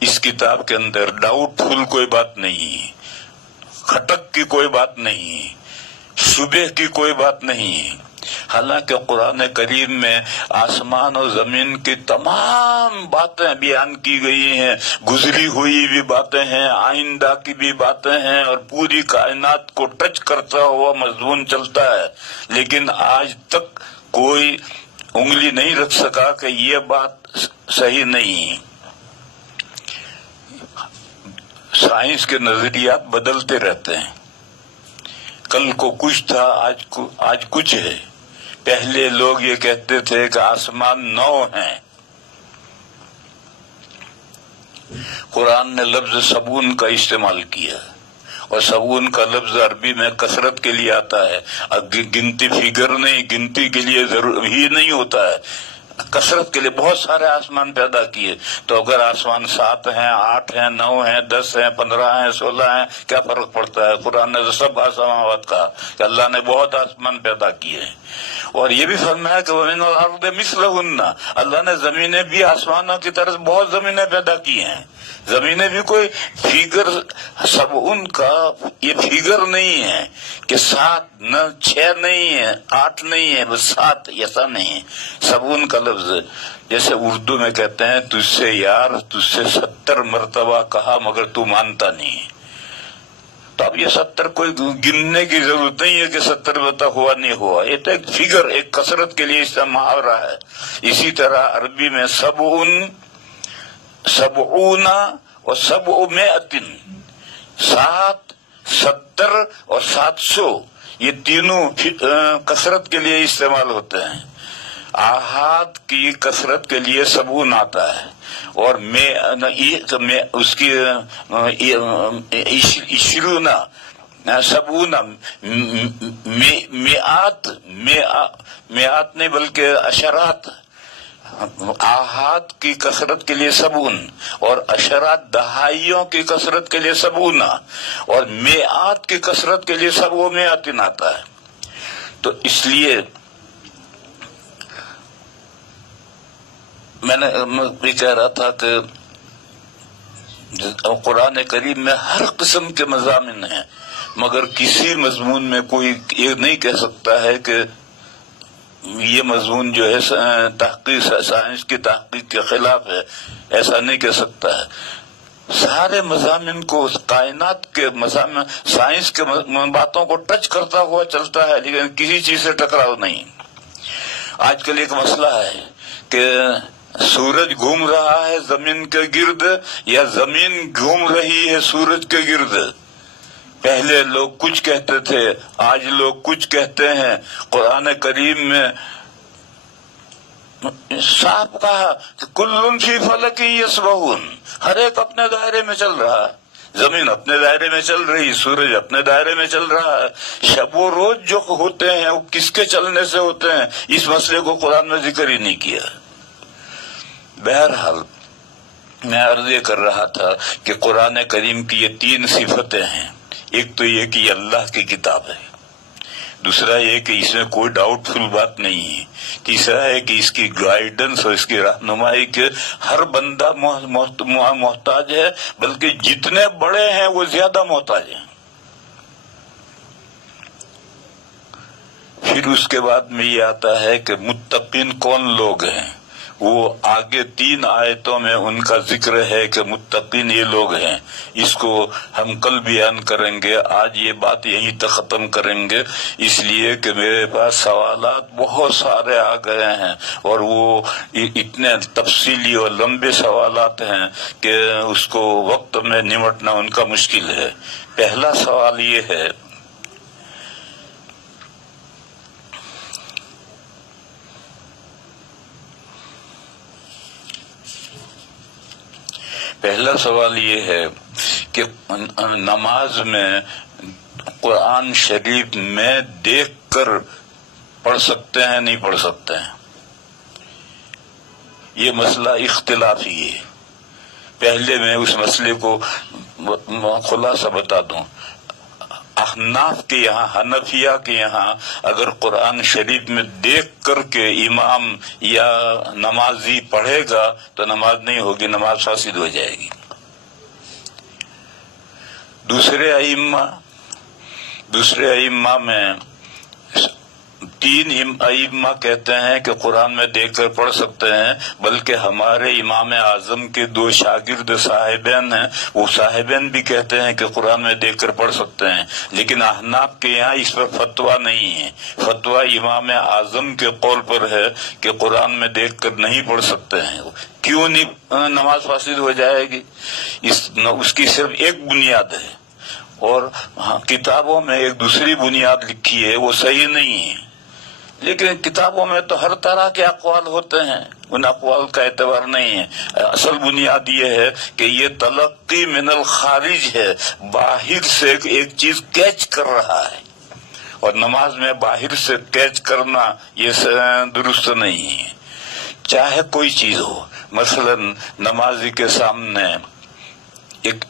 اس کتاب کے اندر ڈاؤٹ فل کوئی بات نہیں، کھٹک کی کوئی بات نہیں، شبہ کی کوئی بات نہیں۔ حالانکہ قرآن کریم میں آسمان و زمین کی تمام باتیں بیان کی گئی ہیں، گزری ہوئی بھی باتیں ہیں، آئندہ کی بھی باتیں ہیں، اور پوری کائنات کو ٹچ کرتا ہوا مضمون چلتا ہے، لیکن آج تک کوئی انگلی نہیں رکھ سکا کہ یہ بات صحیح نہیں۔ سائنس کے نظریات بدلتے رہتے ہیں، کل کو کچھ تھا، آج کچھ ہے۔ پہلے لوگ یہ کہتے تھے کہ آسمان 9 ہیں، قرآن نے لفظ سبون کا استعمال کیا، اور سبون کا لفظ عربی میں کثرت کے لیے آتا ہے، گنتی فگر نہیں، گنتی کے لیے ضرور ہی نہیں ہوتا ہے، کثرت کے لیے بہت سارے آسمان پیدا کیے، تو اگر آسمان 7 ہیں، 8 ہیں، 9 ہیں، 10 ہیں، 15 ہیں، 16 ہیں، کیا فرق پڑتا ہے؟ قرآن نے تو سب آسماوات کہا کہ اللہ نے بہت آسمان پیدا کیے ہیں، اور یہ بھی فرمایا کہ وَمِنَ الْأَرْضِ مِثْلَهُنَّ، اللہ نے زمینیں بھی آسمانوں کی طرح بہت زمینیں پیدا کی ہیں۔ زمینیں بھی کوئی فیگر سب ان کا یہ فیگر نہیں ہے کہ 7 نہ 6 نہیں ہے، 8 نہیں ہے، بس 7، ایسا نہیں ہے، سب ان کا لفظ ہے۔ جیسے اردو میں کہتے ہیں تجھ سے یار تجھ سے 70 مرتبہ کہا مگر تو مانتا نہیں ہے، تو اب یہ 70 کوئی گننے کی ضرورت نہیں ہے کہ 70 مرتبہ ہوا نہیں ہوا، یہ تو ایک فیگر، ایک کثرت کے لیے اس کا محاورہ ہے۔ اسی طرح عربی میں سبعون اور 700، 7، 70 اور 700، یہ تینوں کثرت کے لیے استعمال ہوتے ہیں۔ آحاد کی کثرت کے لیے 70 آتا ہے، اور اس کی 20، 70، میعات نہیں بلکہ عشرات۔ آحاد کی کثرت کے لیے 70 اور عشرات دہائیوں کی کثرت کے لیے 70 اور میعات کی کثرت کے لیے 700 آتا ہے۔ تو اس لیے میں بھی کہہ رہا تھا کہ قرآن کریم میں ہر قسم کے مضامین ہیں، مگر کسی مضمون میں کوئی یہ نہیں کہہ سکتا ہے کہ یہ مضمون جو ہے تحقیق سائنس کی تحقیق کے خلاف ہے، ایسا نہیں کہہ سکتا ہے۔ سارے مضامین کو کائنات کے مضامین سائنس کے باتوں کو ٹچ کرتا ہوا چلتا ہے، لیکن کسی چیز سے ٹکراؤ نہیں۔ آج کل ایک مسئلہ ہے کہ سورج گھوم رہا ہے زمین کے گرد یا زمین گھوم رہی ہے سورج کے گرد۔ پہلے لوگ کچھ کہتے تھے، آج لوگ کچھ کہتے ہیں۔ قرآن کریم میں صاف کہا کہ کل فی فلک یسبحون، ہر ایک اپنے دائرے میں چل رہا ہے، زمین اپنے دائرے میں چل رہی، سورج اپنے دائرے میں چل رہا ہے۔ شب و روز جو ہوتے ہیں وہ کس کے چلنے سے ہوتے ہیں، اس مسئلے کو قرآن میں ذکر ہی نہیں کیا۔ بہرحال میں عرض یہ کر رہا تھا کہ قرآن کریم کی یہ 3 صفتیں ہیں۔ ایک تو یہ کہ یہ اللہ کی کتاب ہے، دوسرا یہ کہ اس میں کوئی ڈاؤٹ فل بات نہیں ہے، تیسرا ہے کہ اس کی گائیڈنس اور اس کی رہنمائی کے ہر بندہ محتاج ہے، بلکہ جتنے بڑے ہیں وہ زیادہ محتاج ہیں۔ پھر اس کے بعد میں یہ آتا ہے کہ متقین کون لوگ ہیں، وہ آگے 3 آیتوں میں ان کا ذکر ہے کہ متقین یہ لوگ ہیں۔ اس کو ہم کل بیان کریں گے، آج یہ بات یہیں تک ختم کریں گے، اس لیے کہ میرے پاس سوالات بہت سارے آ گئے ہیں، اور وہ اتنے تفصیلی اور لمبے سوالات ہیں کہ اس کو وقت میں نمٹنا ان کا مشکل ہے۔ پہلا سوال یہ ہے کہ نماز میں قرآن شریف میں دیکھ کر پڑھ سکتے ہیں نہیں پڑھ سکتے ہیں؟ یہ مسئلہ اختلافی ہے۔ پہلے میں اس مسئلے کو خلاصہ بتا دوں۔ احناف کے یہاں، حنفیہ کے یہاں اگر قرآن شریف میں دیکھ کر کے امام یا نمازی پڑھے گا تو نماز نہیں ہوگی، نماز فاسد ہو جائے گی۔ دوسرے ائمہ میں 3 ائمہ کہتے ہیں کہ قرآن میں دیکھ کر پڑھ سکتے ہیں، بلکہ ہمارے امام اعظم کے 2 شاگرد صاحبین ہیں، وہ صاحبین بھی کہتے ہیں کہ قرآن میں دیکھ کر پڑھ سکتے ہیں، لیکن احناف کے یہاں اس پر فتویٰ نہیں ہے۔ فتویٰ امام اعظم کے قول پر ہے کہ قرآن میں دیکھ کر نہیں پڑھ سکتے ہیں۔ کیوں نہیں نماز فاسد ہو جائے گی؟ اس کی صرف ایک بنیاد ہے، اور کتابوں میں ایک دوسری بنیاد لکھی ہے، وہ صحیح نہیں ہے۔ لیکن کتابوں میں تو ہر طرح کے اقوال ہوتے ہیں، ان اقوال کا اعتبار نہیں ہے۔ اصل بنیاد یہ ہے کہ یہ تلقی من الخارج ہے، باہر سے ایک چیز کیچ کر رہا ہے، اور نماز میں باہر سے کیچ کرنا یہ درست نہیں ہے، چاہے کوئی چیز ہو، مثلاً نمازی کے سامنے ایک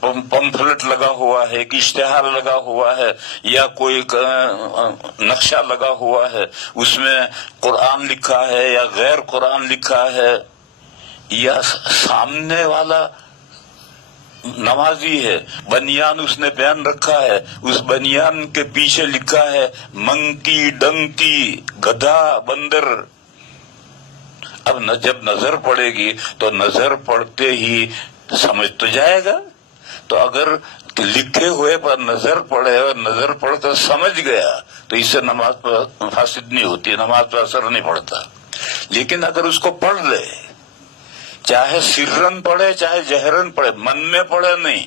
پمفلٹ لگا ہوا ہے، ایک اشتہار لگا ہوا ہے، یا کوئی نقشہ لگا ہوا ہے، اس میں قرآن لکھا ہے یا غیر قرآن لکھا ہے، یا سامنے والا نمازی ہے، بنیان اس نے پہن رکھا ہے، اس بنیان کے پیچھے لکھا ہے منکی ڈنکی گدھا بندر. اب جب نظر پڑے گی تو نظر پڑتے ہی سمجھ تو جائے گا. تو اگر لکھے ہوئے پر نظر پڑے اور نظر پڑ کر سمجھ گیا تو اس سے نماز پر فاسد نہیں ہوتی، نماز پر اثر نہیں پڑتا. لیکن اگر اس کو پڑھ لے، چاہے سرن پڑھے چاہے جہرن پڑھے، من میں پڑھے نہیں،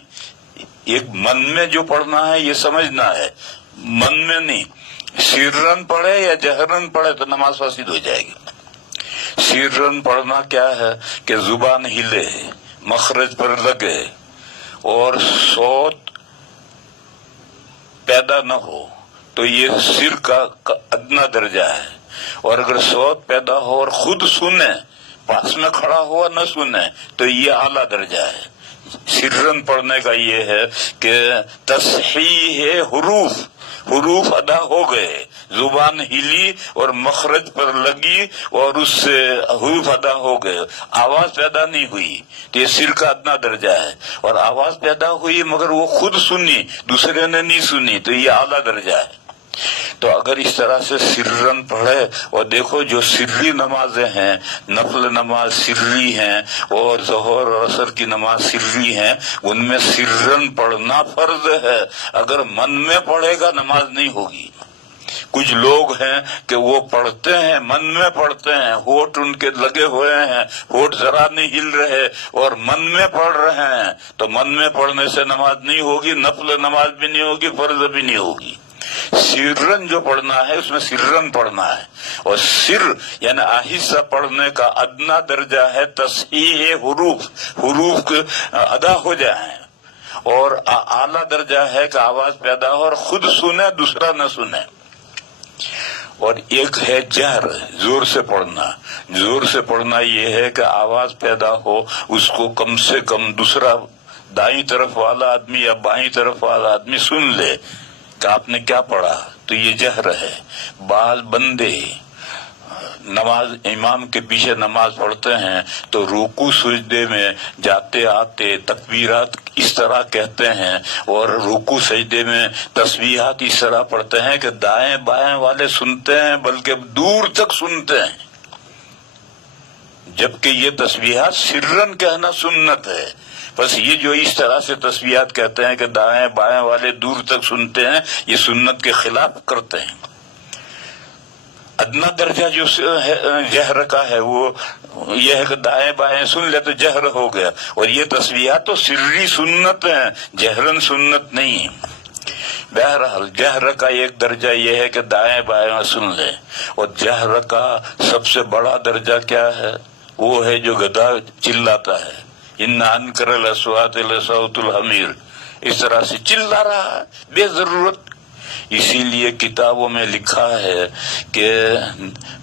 ایک من میں جو پڑھنا ہے یہ سمجھنا ہے، من میں نہیں. سرن پڑھے یا جہرن پڑھے تو نماز فاسد ہو جائے گی. سرن پڑھنا کیا ہے کہ زبان ہلے، مخرج پر لگے اور صوت پیدا نہ ہو، تو یہ سر کا ادنا درجہ ہے. اور اگر صوت پیدا ہو اور خود سنے، پاس میں کھڑا ہوا نہ سنے، تو یہ اعلیٰ درجہ ہے. سرن پڑھنے کا یہ ہے کہ تصحیح حروف ادا ہو گئے، زبان ہلی اور مخرج پر لگی اور اس سے حروف ادا ہو گئے، آواز پیدا نہیں ہوئی، تو یہ سر کا ادنا درجہ ہے. اور آواز پیدا ہوئی مگر وہ خود سنی، دوسرے نے نہیں سنی، تو یہ اعلیٰ درجہ ہے. تو اگر اس طرح سے سرن پڑھے، اور دیکھو جو سری نمازیں ہیں، نفل نماز سری ہیں اور ظہر اور عصر کی نماز سری ہیں، ان میں سرن پڑھنا فرض ہے. اگر من میں پڑھے گا نماز نہیں ہوگی. کچھ لوگ ہیں کہ وہ پڑھتے ہیں، من میں پڑھتے ہیں، ہونٹ ان کے لگے ہوئے ہیں، ہونٹ ذرا نہیں ہل رہے اور من میں پڑھ رہے ہیں، تو من میں پڑھنے سے نماز نہیں ہوگی، نفل نماز بھی نہیں ہوگی، فرض بھی نہیں ہوگی. سرن جو پڑھنا ہے اس میں سرن پڑھنا ہے. اور سر یعنی آہستہ پڑھنے کا ادنا درجہ ہے تصحیح حروف ادا ہو جائیں. اور اعلیٰ درجہ ہے کہ آواز پیدا ہو اور خود سنے، دوسرا نہ سنے. اور ایک ہے جہر، زور سے پڑھنا. زور سے پڑھنا یہ ہے کہ آواز پیدا ہو، اس کو کم سے کم دوسرا دائیں طرف والا آدمی یا بائیں طرف والا آدمی سن لے کہ آپ نے کیا پڑھا، تو یہ جہر ہے. بعض بندے نماز امام کے پیچھے نماز پڑھتے ہیں تو رکوع سجدے میں جاتے آتے تکبیرات اس طرح کہتے ہیں اور رکوع سجدے میں تسبیحات اس طرح پڑھتے ہیں کہ دائیں بائیں والے سنتے ہیں، بلکہ دور تک سنتے ہیں. جبکہ یہ تسبیحات سرن کہنا سنت ہے. بس یہ جو اس طرح سے تسبیحات کہتے ہیں کہ دائیں بائیں والے دور تک سنتے ہیں، یہ سنت کے خلاف کرتے ہیں. ادنا درجہ جو جہر کا ہے وہ یہ ہے کہ دائیں بائیں سن لے تو جہر ہو گیا. اور یہ تسبیحات تو سری سنت ہیں، جہرن سنت نہیں. بہرحال جہر کا ایک درجہ یہ ہے کہ دائیں بائیں سن لے. اور جہر کا سب سے بڑا درجہ کیا ہے؟ وہ ہے جو گدھا چلاتا ہے، ان انکر الاصوات لصوت الحمیر، اس طرح سے چلا رہا ہے بے ضرورت. اسی لیے کتابوں میں لکھا ہے کہ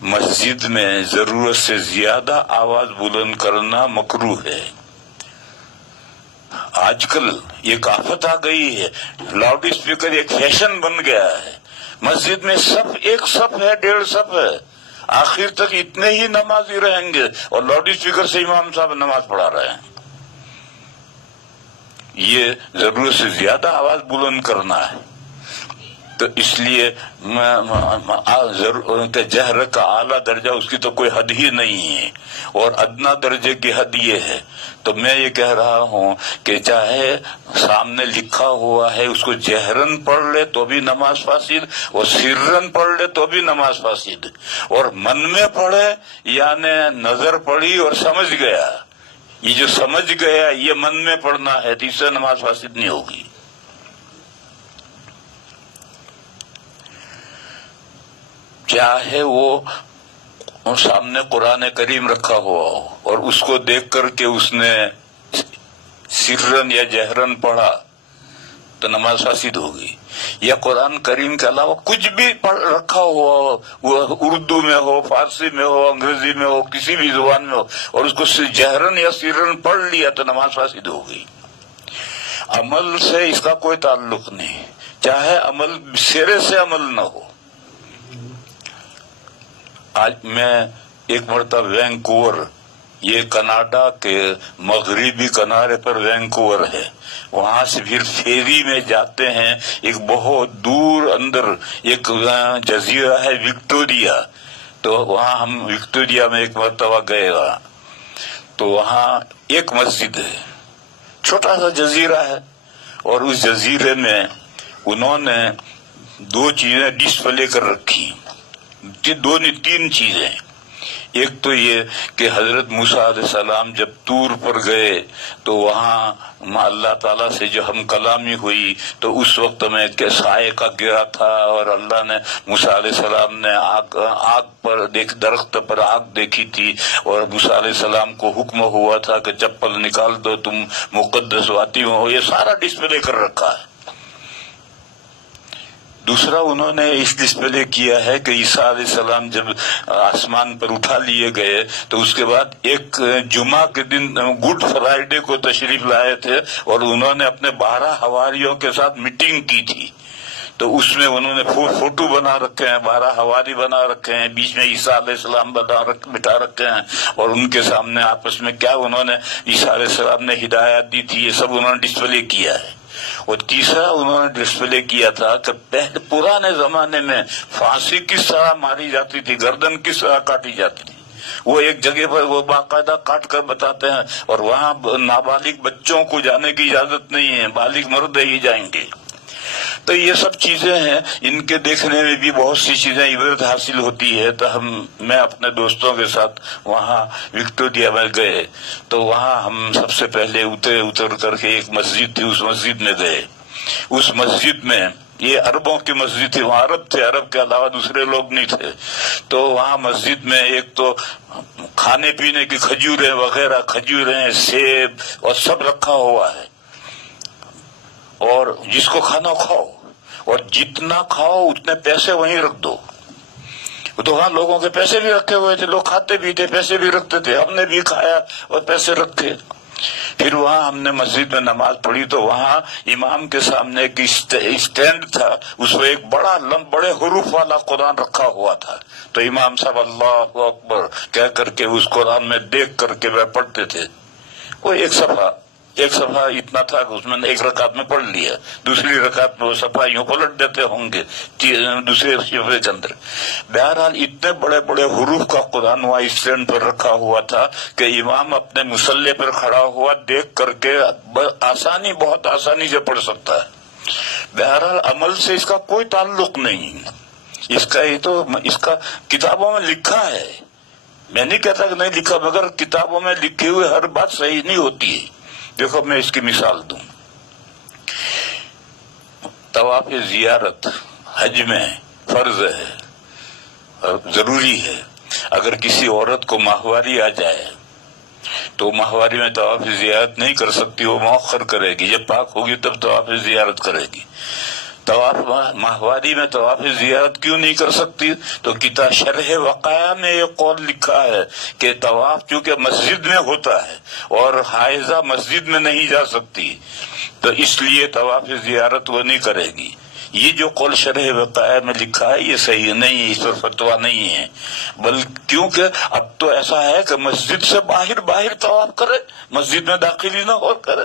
مسجد میں ضرورت سے زیادہ آواز بلند کرنا مکروہ ہے. آج کل ایک آفت آ گئی ہے، لاؤڈ اسپیکر ایک فیشن بن گیا ہے. مسجد میں صف ایک صف ہے، 1.5 صف ہے، آخر تک اتنے ہی نمازی رہیں گے اور لاؤڈ اسپیکر سے امام صاحب نماز پڑھا رہے ہیں. یہ ضرورت سے زیادہ آواز بلند کرنا ہے. تو اس لیے جہر کا اعلیٰ درجہ اس کی تو کوئی حد ہی نہیں ہے، اور ادنا درجے کی حد یہ ہے. تو میں یہ کہہ رہا ہوں کہ چاہے سامنے لکھا ہوا ہے اس کو جہرن پڑھ لے تو بھی نماز فاسد، اور سرن پڑھ لے تو بھی نماز فاسد. اور من میں پڑھے یعنی نظر پڑی اور سمجھ گیا، یہ جو سمجھ گیا یہ من میں پڑھنا ہے، تو اس سے نماز فاسد نہیں ہوگی. چاہے وہ سامنے قرآن کریم رکھا ہوا ہو اور اس کو دیکھ کر کے اس نے سرن یا جہرن پڑھا، تو تو نماز فاسد ہوگی. یا قرآن کریم کے علاوہ کچھ بھی پڑھ رکھا ہوا، وہ اردو میں ہو، فارسی میں ہو، انگریزی میں ہو، کسی بھی زبان میں ہو، اور اس کو جہرن یا سرن پڑھ لیا تو نماز فاسد ہوگی. عمل سے اس کا کوئی تعلق نہیں، چاہے عمل سرے سے عمل نہ ہو. آج میں ایک مرتبہ وینکوور، یہ کینیڈا کے مغربی کنارے پر وینکوور ہے، وہاں سے پھر فیری میں جاتے ہیں، ایک بہت دور اندر ایک جزیرہ ہے وکٹوریا. تو وہاں ہم وکٹوریا میں ایک مرتبہ گئے گا، تو وہاں ایک مسجد ہے، چھوٹا سا جزیرہ ہے، اور اس جزیرے میں انہوں نے دو چیزیں ڈسپلے کر رکھی، تین چیزیں. ایک تو یہ کہ حضرت موسیٰ علیہ السلام جب طور پر گئے تو وہاں اللہ تعالیٰ سے جو ہم کلامی ہوئی، تو اس وقت میں کہ سائے کا گرا تھا، اور اللہ نے موسیٰ علیہ السلام نے آگ پر درخت پر آگ دیکھی تھی، اور موسیٰ علیہ السلام کو حکم ہوا تھا کہ چپل نکال دو، تم مقدس واتی ہو. یہ سارا ڈسپلے کر رکھا ہے. دوسرا انہوں نے اس ڈسپلے کیا ہے کہ عیسیٰ علیہ السلام جب آسمان پر اٹھا لیے گئے تو اس کے بعد ایک جمعہ کے دن گڈ فرائیڈے کو تشریف لائے تھے، اور انہوں نے اپنے 12 حواریوں کے ساتھ میٹنگ کی تھی. تو اس میں انہوں نے فوٹو بنا رکھے ہیں، 12 حواری بنا رکھے ہیں، بیچ میں عیسیٰ علیہ السلام بٹھا رکھے ہیں، اور ان کے سامنے آپس میں کیا انہوں نے عیسیٰ علیہ السلام نے ہدایت دی تھی، یہ سب انہوں نے ڈسپلے کیا ہے. اور تیسرا انہوں نے ڈسپلے کیا تھا کہ پہلے پرانے زمانے میں پھانسی کس طرح ماری جاتی تھی، گردن کس طرح کاٹی جاتی تھی، وہ ایک جگہ پر وہ باقاعدہ کاٹ کر بتاتے ہیں، اور وہاں نابالغ بچوں کو جانے کی اجازت نہیں ہے، بالغ مرد ہی جائیں گے. تو یہ سب چیزیں ہیں، ان کے دیکھنے میں بھی بہت سی چیزیں عبرت حاصل ہوتی ہے. تو میں اپنے دوستوں کے ساتھ وہاں وکٹوریا میں گئے، تو وہاں ہم سب سے پہلے اتر کر کے ایک مسجد تھی، اس مسجد میں گئے. اس مسجد میں یہ عربوں کی مسجد تھی، وہاں عرب تھے، عرب کے علاوہ دوسرے لوگ نہیں تھے. تو وہاں مسجد میں ایک تو کھانے پینے کی کھجوریں وغیرہ، کھجوریں، سیب اور سب رکھا ہوا ہے، اور جس کو کھانا کھاؤ، اور جتنا کھاؤ اتنے پیسے وہیں رکھ دو. تو وہاں لوگوں کے پیسے بھی رکھے ہوئے تھے، لوگ کھاتے بھی تھے، پیسے بھی رکھتے تھے، ہم نے بھی کھایا اور پیسے رکھے. پھر وہاں ہم نے مسجد میں نماز پڑھی، تو وہاں امام کے سامنے ایک اسٹینڈ تھا، اس میں ایک بڑے حروف والا قرآن رکھا ہوا تھا. تو امام صاحب اللہ اکبر کہہ کر کے اس قرآن میں دیکھ کر کے وہ پڑھتے تھے. وہ ایک صفحہ اتنا تھا کہ اس میں ایک رکعت میں پڑھ لیا، دوسری رکعت میں وہ صفحہ یوں پلٹ دیتے ہوں گے دوسرے صفحے کے اندر. بہرحال اتنے بڑے بڑے حروف کا قرآن وہاں اسٹینڈ پر رکھا ہوا تھا کہ امام اپنے مصلی پر کھڑا ہوا دیکھ کر کے بہت آسانی سے پڑھ سکتا ہے. بہرحال عمل سے اس کا کوئی تعلق نہیں، اس کا کتابوں میں لکھا ہے. میں نہیں کہتا کہ نہیں لکھا، مگر کتابوں میں لکھی ہوئی ہر بات صحیح نہیں ہوتی ہے. دیکھو میں اس کی مثال دوں. طواف زیارت حج میں فرض ہے، ضروری ہے. اگر کسی عورت کو ماہواری آ جائے تو ماہواری میں طواف زیارت نہیں کر سکتی، وہ مؤخر کرے گی، جب پاک ہوگی تب طواف زیارت کرے گی. ماہواری میں طواف زیارت کیوں نہیں کر سکتی؟ تو کتاب شرح وقایع میں یہ قول لکھا ہے کہ طواف چونکہ مسجد میں ہوتا ہے اور حائضہ مسجد میں نہیں جا سکتی، تو اس لیے طواف زیارت وہ نہیں کرے گی. یہ جو قول شرح وقایع میں لکھا ہے یہ صحیح نہیں ہے، اس پر فتویٰ نہیں ہے. کیونکہ اب تو ایسا ہے کہ مسجد سے باہر طواف کرے، مسجد میں داخل ہی نہ ہو کرے.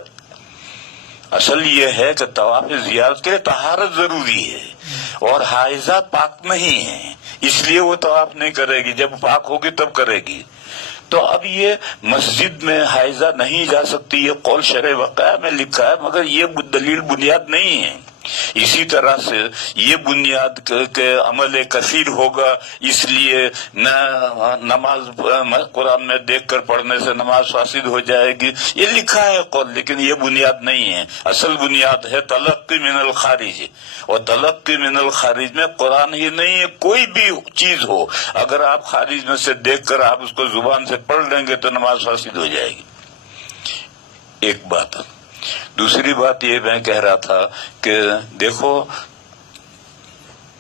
اصل یہ ہے کہ طواف زیارت کے لیے طہارت ضروری ہے، اور حائضہ پاک نہیں ہے، اس لیے وہ طواف نہیں کرے گی، جب پاک ہوگی تب کرے گی. تو اب یہ مسجد میں حائضہ نہیں جا سکتی، یہ قول شرح وقایع میں لکھا ہے، مگر یہ دلیل بنیاد نہیں ہے. اسی طرح سے یہ بنیاد کے عمل کثیر ہوگا، اس لیے نماز قرآن میں دیکھ کر پڑھنے سے نماز فاسد ہو جائے گی، یہ لکھا ہے قول، لیکن یہ بنیاد نہیں ہے. اصل بنیاد ہے تلقی من الخارج، اور تلقی من الخارج میں قرآن ہی نہیں ہے، کوئی بھی چیز ہو، اگر آپ خارج میں سے دیکھ کر آپ اس کو زبان سے پڑھ لیں گے تو نماز فاسد ہو جائے گی. ایک بات. دوسری بات یہ میں کہہ رہا تھا کہ دیکھو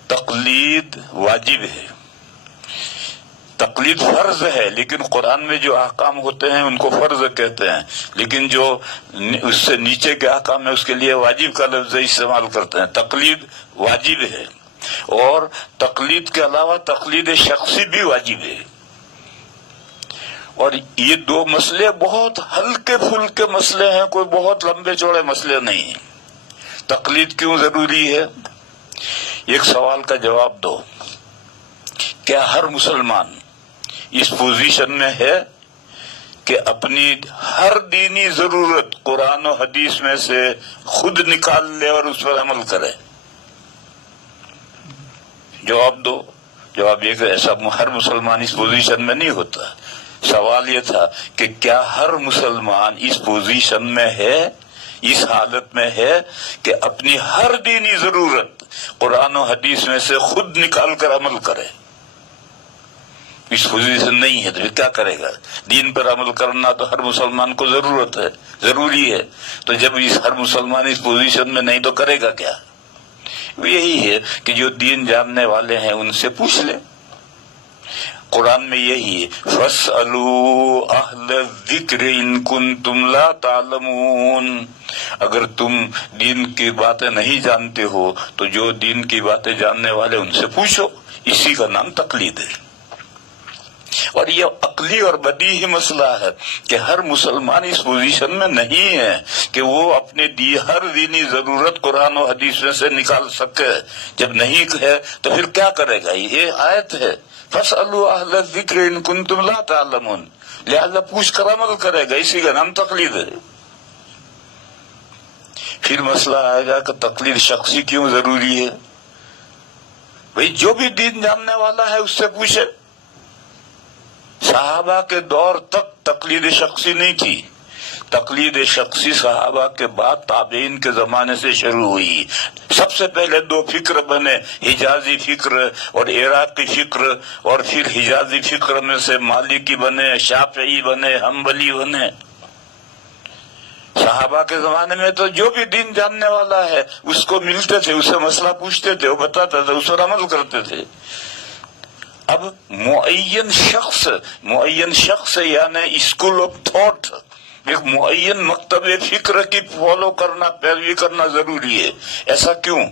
تقلید واجب ہے، تقلید فرض ہے، لیکن قرآن میں جو احکام ہوتے ہیں ان کو فرض کہتے ہیں، لیکن جو اس سے نیچے کے احکام ہے اس کے لیے واجب کا لفظ استعمال کرتے ہیں۔ تقلید واجب ہے، اور تقلید کے علاوہ تقلید شخصی بھی واجب ہے، اور یہ دو مسئلے بہت ہلکے پھلکے مسئلے ہیں، کوئی بہت لمبے چوڑے مسئلے نہیں ہیں۔ تقلید کیوں ضروری ہے؟ ایک سوال کا جواب دو، کیا ہر مسلمان اس پوزیشن میں ہے کہ اپنی ہر دینی ضرورت قرآن و حدیث میں سے خود نکال لے اور اس پر عمل کرے؟ جواب دو۔ جواب یہ کہ ایسا ہر مسلمان اس پوزیشن میں نہیں ہوتا۔ سوال یہ تھا کہ کیا ہر مسلمان اس پوزیشن میں ہے، اس حالت میں ہے کہ اپنی ہر دینی ضرورت قرآن و حدیث میں سے خود نکال کر عمل کرے؟ اس پوزیشن نہیں ہے تو کیا کرے گا؟ دین پر عمل کرنا تو ہر مسلمان کو ضرورت ہے، ضروری ہے، تو جب ہر مسلمان اس پوزیشن میں نہیں تو کرے گا کیا؟ یہی ہے کہ جو دین جاننے والے ہیں ان سے پوچھ لیں۔ قرآن میں یہی ہے، فَاسْأَلُوا أَهْلَ الذِّكْرِ إِن كُنتُمْ لَا تَعْلَمُونَ۔ اگر تم دین کی باتیں نہیں جانتے ہو تو جو دین کی باتیں جاننے والے ان سے پوچھو۔ اسی کا نام تقلید ہے، اور یہ عقلی اور بدیہی مسئلہ ہے کہ ہر مسلمان اس پوزیشن میں نہیں ہے کہ وہ اپنے ہر دینی ضرورت قرآن و حدیث میں سے نکال سکے۔ جب نہیں ہے تو پھر کیا کرے گا؟ یہ آیت ہے، فَاسْأَلُوا أَهْلَ الذِّكْرِ إِن كُنتُمْ لَا تَعْلَمُونَ، لہذا پوچھ کر عمل کرے گا، اسی کا نام تقلید ہے۔ پھر مسئلہ آئے گا کہ تقلید شخصی کیوں ضروری ہے؟ بھئی جو بھی دین جاننے والا ہے اس سے پوچھے۔ صحابہ کے دور تک تقلید شخصی نہیں تھی، تقلید شخصی صحابہ کے بعد تابعین کے زمانے سے شروع ہوئی۔ سب سے پہلے دو فکر بنے، حجازی فکر اور عراقی فکر، اور پھر حجازی فکر میں سے مالکی بنے، شافعی بنے، حنبلی بنے۔ صحابہ کے زمانے میں تو جو بھی دین جاننے والا ہے اس کو ملتے تھے، اسے مسئلہ پوچھتے تھے، وہ بتاتا تھا، اس پر عمل کرتے تھے۔ اب معین شخص یعنی اسکول آف تھاٹ، ایک معین مکتب فکر کی فالو کرنا، پیروی کرنا ضروری ہے۔ ایسا کیوں؟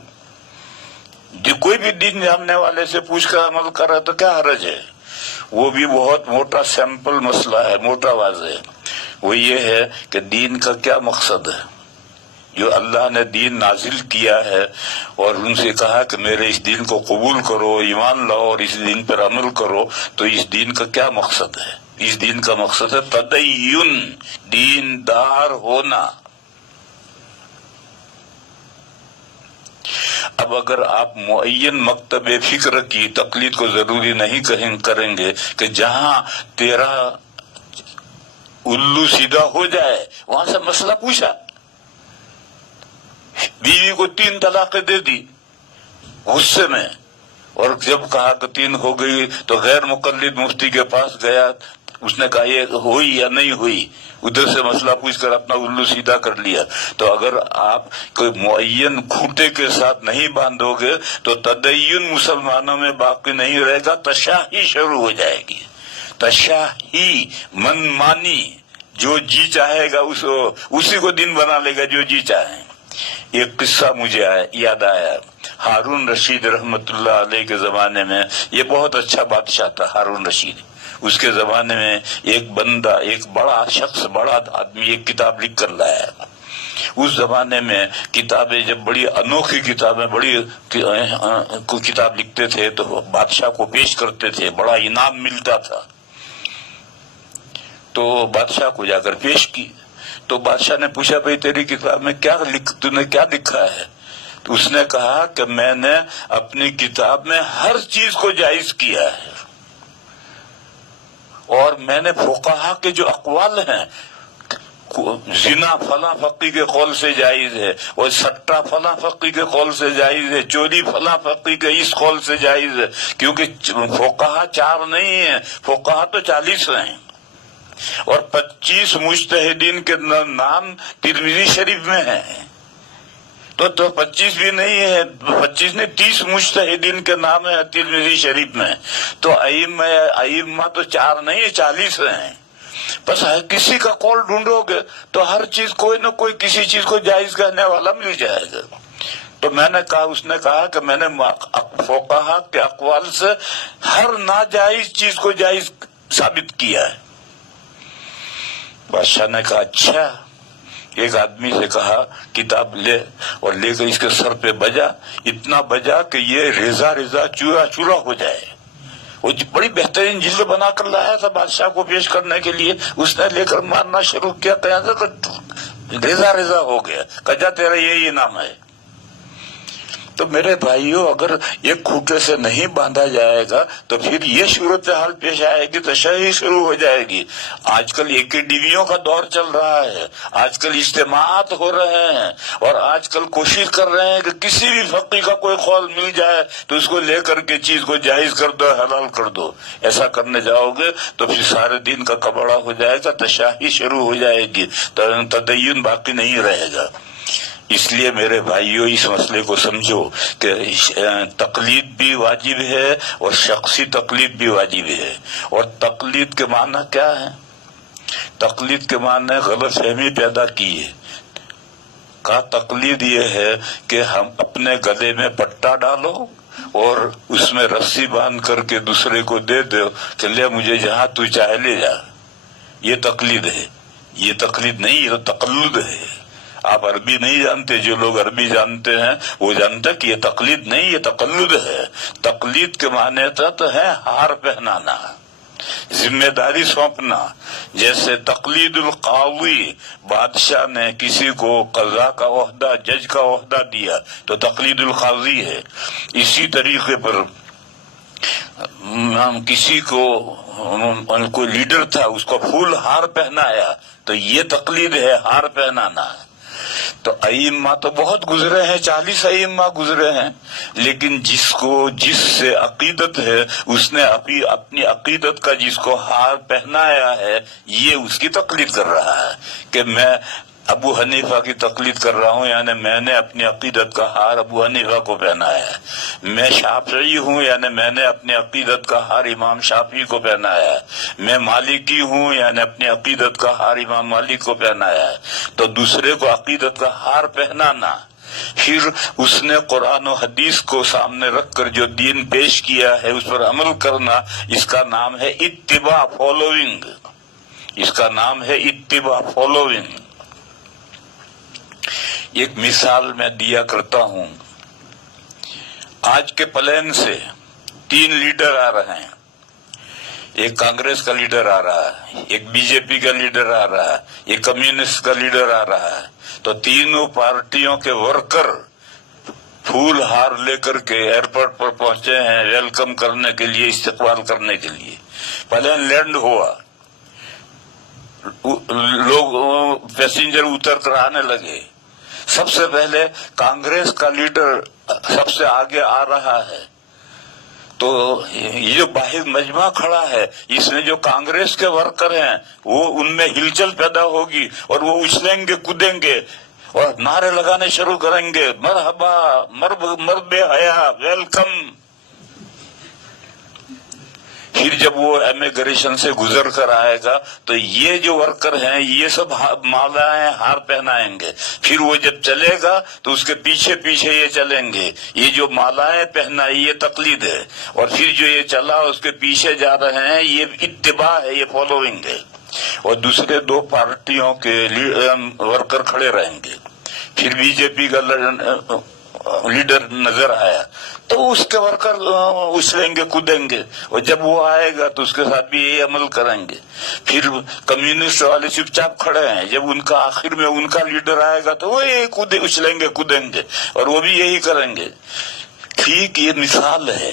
جو کوئی بھی دین جاننے والے سے پوچھ کر عمل کر رہا تو کیا حرج ہے؟ وہ بھی بہت موٹا سیمپل مسئلہ ہے، موٹا واضح۔ وہ یہ ہے کہ دین کا کیا مقصد ہے؟ جو اللہ نے دین نازل کیا ہے اور ان سے کہا کہ میرے اس دین کو قبول کرو، ایمان لاؤ اور اس دین پر عمل کرو، تو اس دین کا کیا مقصد ہے؟ اس دین کا مقصد ہے تدین، دیندار ہونا۔ اب اگر آپ معین مکتب فکر کی تقلید کو ضروری نہیں کریں گے کہ جہاں تیرا الو سیدھا ہو جائے وہاں سے مسئلہ پوچھا، بیوی کو 3 طلاقیں دے دی غصے میں، اور جب کہا کہ 3 ہو گئی تو غیر مقلد مفتی کے پاس گیا، اس نے کہا یہ ہوئی یا نہیں ہوئی، ادھر سے مسئلہ پوچھ کر اپنا الو سیدھا کر لیا۔ تو اگر آپ کوئی معین کھوٹے کے ساتھ نہیں باندھو گے تو تدین مسلمانوں میں باقی نہیں رہے گا، تشاہی شروع ہو جائے گی۔ تشاہی، من مانی، جو جی چاہے گا اسی کو دین بنا لے گا جو جی چاہے۔ ایک قصہ مجھے یاد آیا، ہارون رشید رحمت اللہ علیہ کے زمانے میں، یہ بہت اچھا بادشاہ تھا ہارون رشید۔ اس کے زمانے میں ایک بندہ، ایک بڑا شخص، بڑا آدمی ایک کتاب لکھ کر لایا۔ اس زمانے میں کتابیں جب بڑی انوکھی کتابیں، بڑی کوئی کتاب لکھتے تھے تو بادشاہ کو پیش کرتے تھے، بڑا انعام ملتا تھا۔ تو بادشاہ کو جا کر پیش کی تو بادشاہ نے پوچھا بھئی تیری کتاب میں تو نے کیا لکھا ہے؟ تو اس نے کہا کہ میں نے اپنی کتاب میں ہر چیز کو جائز کیا ہے، اور میں نے فقہا کے جو اقوال ہیں، زنا فلاں فقی کے قول سے جائز ہے، اور سٹا فلاں فقی کے قول سے جائز ہے، چوری فلاں فقی کے اس قول سے جائز ہے، کیونکہ فقہا 4 نہیں ہیں، فقہا تو 40 ہیں۔ اور 25 مجتہدین کے نام ترمذی شریف میں ہیں. تو 25 بھی نہیں ہے، 25 نہیں 30 مجتہدین کے نام ہے ترمذی شریف میں. تو ائمہ تو 4 نہیں 40 ہیں. بس کسی کا قول ڈھونڈو گے تو ہر چیز کوئی نہ کوئی کسی چیز کو جائز کہنے والا مل جائے گا. تو میں نے کہا، اس نے کہا کہ میں نے فقہا کے اقوال سے ہر ناجائز چیز کو جائز ثابت کیا ہے. بادشاہ نے کہا اچھا. ایک آدمی سے کہا کتاب لے، اور لے کر اس کے سر پہ بجا، اتنا بجا کہ یہ ریزہ ریزہ چورا چورا ہو جائے. وہ بڑی بہترین جلد بنا کر لایا تھا بادشاہ کو پیش کرنے کے لیے. اس نے لے کر مارنا شروع کیا، ریزہ ریزہ ہو گیا. کہا تیرا یہی نام ہے. تو میرے بھائیوں، اگر ایک کھوٹے سے نہیں باندھا جائے گا تو پھر یہ صورتحال پیش آئے گی، تشہیر شروع ہو جائے گی. آج کل اکیڈمیوں کا دور چل رہا ہے، آج کل اجتماعات ہو رہے ہیں، اور آج کل کوشش کر رہے ہیں کہ کسی بھی فقی کا کوئی قول مل جائے تو اس کو لے کر کے چیز کو جائز کر دو، حلال کر دو. ایسا کرنے جاؤ گے تو پھر سارے دین کا کباڑا ہو جائے گا، تشہیر شروع ہو جائے گی، تدین باقی نہیں رہے گا. اس لیے میرے بھائیوں، اس مسئلے کو سمجھو کہ تقلید بھی واجب ہے اور شخصی تقلید بھی واجب ہے. اور تقلید کے معنی کیا ہے؟ تقلید کے معنی غلط فہمی پیدا کی ہے. کا تقلید یہ ہے کہ ہم اپنے گلے میں پٹا ڈالو اور اس میں رسی باندھ کر کے دوسرے کو دے دو کہ لے مجھے جہاں تو چاہے لے جا. یہ تقلید ہے. یہ تقلید نہیں، یہ تقلد ہے. آپ عربی نہیں جانتے، جو لوگ عربی جانتے ہیں وہ جانتے کہ یہ تقلید نہیں، یہ تقلد ہے. تقلید کے معنی تو ہے ہار پہنانا، ذمہ داری سونپنا. جیسے تقلید القاضی، بادشاہ نے کسی کو قضا کا عہدہ، جج کا عہدہ دیا تو تقلید القاضی ہے. اسی طریقے پر ہم کسی کو کوئی لیڈر تھا، اس کو پھول ہار پہنایا تو یہ تقلید ہے، ہار پہنانا. تو ائمہ تو بہت گزرے ہیں، 40 ائمہ گزرے ہیں، لیکن جس سے عقیدت ہے اس نے اپنی عقیدت کا جس کو ہار پہنایا ہے، یہ اس کی تقلید کر رہا ہے. کہ میں ابو حنیفہ کی تقلید کر رہا ہوں، یعنی میں نے اپنی عقیدت کا ہار ابو حنیفہ کو پہنایا ہے. میں شافعی ہوں، یعنی میں نے اپنی عقیدت کا ہار امام شافعی کو پہنایا ہے. میں مالکی ہوں، یعنی اپنی عقیدت کا ہار امام مالک کو پہنایا ہے. تو دوسرے کو عقیدت کا ہار پہنانا، پھر اس نے قرآن و حدیث کو سامنے رکھ کر جو دین پیش کیا ہے اس پر عمل کرنا، اس کا نام ہے اتباع، فالوئنگ. اس کا نام ہے اتباع، فالوئنگ. ایک مثال میں دیا کرتا ہوں. آج کے پلین سے 3 لیڈر آ رہے ہیں. ایک کانگریس کا لیڈر آ رہا ہے، ایک بی جے پی کا لیڈر آ رہا ہے، ایک کمیونسٹ کا لیڈر آ رہا ہے. تو تینوں پارٹیوں کے ورکر پھول ہار لے کر کے ایئرپورٹ پر پہنچے ہیں ویلکم کرنے کے لیے، استقبال کرنے کے لیے. پلین لینڈ ہوا، لوگ پیسنجر اتر کر آنے لگے. سب سے پہلے کانگریس کا لیڈر سب سے آگے آ رہا ہے. تو یہ جو باہر مجمع کھڑا ہے، اس میں جو کانگریس کے ورکر ہیں وہ ان میں ہلچل پیدا ہوگی اور وہ اچھلیں گے، کودیں گے اور نعرے لگانے شروع کریں گے، مرحبا، مرد حیا، ویلکم. پھر جب وہ امیگریشن سے گزر کر آئے گا تو یہ جو ورکر ہیں یہ سب مالائیں ہار پہنائیں گے. پھر وہ جب چلے گا تو اس کے پیچھے پیچھے یہ چلیں گے. یہ جو مالائیں پہنائی یہ تقلید ہے، اور پھر جو یہ چلا اس کے پیچھے جا رہے ہیں یہ اتباع ہے، یہ فالوئنگ ہے. اور دوسرے 2 پارٹیوں کے ورکر کھڑے رہیں گے. پھر بی جے پی کا لیڈر نظر آیا تو اس کے ورکر اچھلیں گے، کودیں گے، اور جب وہ آئے گا تو اس کے ساتھ بھی یہی عمل کریں گے. پھر کمیونسٹ والے چپ چاپ کھڑے ہیں، جب ان کا آخر میں ان کا لیڈر آئے گا تو وہ یہی اچھلیں گے، کودیں گے، اور وہ بھی یہی کریں گے. ٹھیک یہ مثال ہے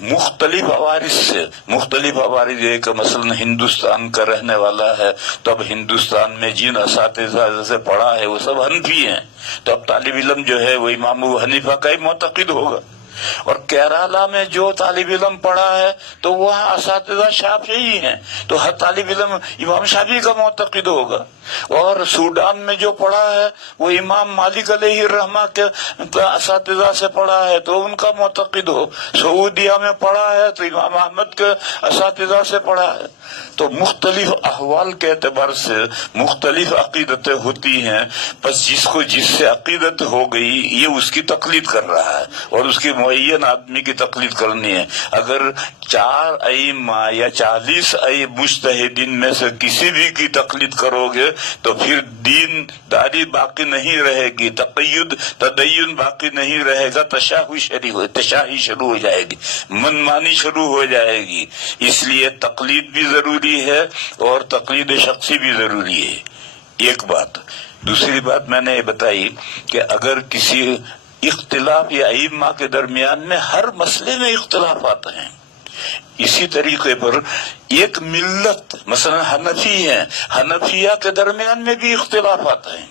مختلف عوارض سے. مختلف عوارض یہ کہ مثلا ہندوستان کا رہنے والا ہے تو اب ہندوستان میں جن اساتذہ سے پڑھا ہے وہ سب حنفی ہیں، تو اب طالب علم جو ہے وہ امام ابو حنیفہ کا ہی معتقد ہوگا. اور کیرالا میں جو طالب علم پڑھا ہے تو وہاں اساتذہ شافعی ہیں، تو ہر طالب علم امام شافعی کا معتقد ہوگا. اور سوڈان میں جو پڑھا ہے وہ امام مالک علیہ الرحمہ کے اساتذہ سے پڑھا ہے تو ان کا معتقد ہو. سعودیہ میں پڑھا ہے تو امام احمد کے اساتذہ سے پڑھا ہے. تو مختلف احوال کے اعتبار سے مختلف عقیدتیں ہوتی ہیں. بس جس کو جس سے عقیدت ہو گئی یہ اس کی تقلید کر رہا ہے اور اس کی معین آدمی کی تقلید کرنی ہے. اگر 4 ائمہ یا 40 مجتہدین میں سے کسی بھی کی تقلید کرو گے تو پھر دین داری باقی نہیں رہے گی، تدین باقی نہیں رہے گا، تشاہی شروع ہو جائے گی، منمانی شروع ہو جائے گی. اس لیے تقلید بھی ضروری ہے اور تقلید شخصی بھی ضروری ہے. ایک بات. دوسری بات میں نے یہ بتائی کہ اگر کسی اختلاف یا ائمہ کے درمیان میں ہر مسئلے میں اختلاف آتے ہیں، اسی طریقے پر ایک ملت مثلا حنفی ہیں، حنفیہ کے درمیان میں بھی اختلاف آتے ہیں.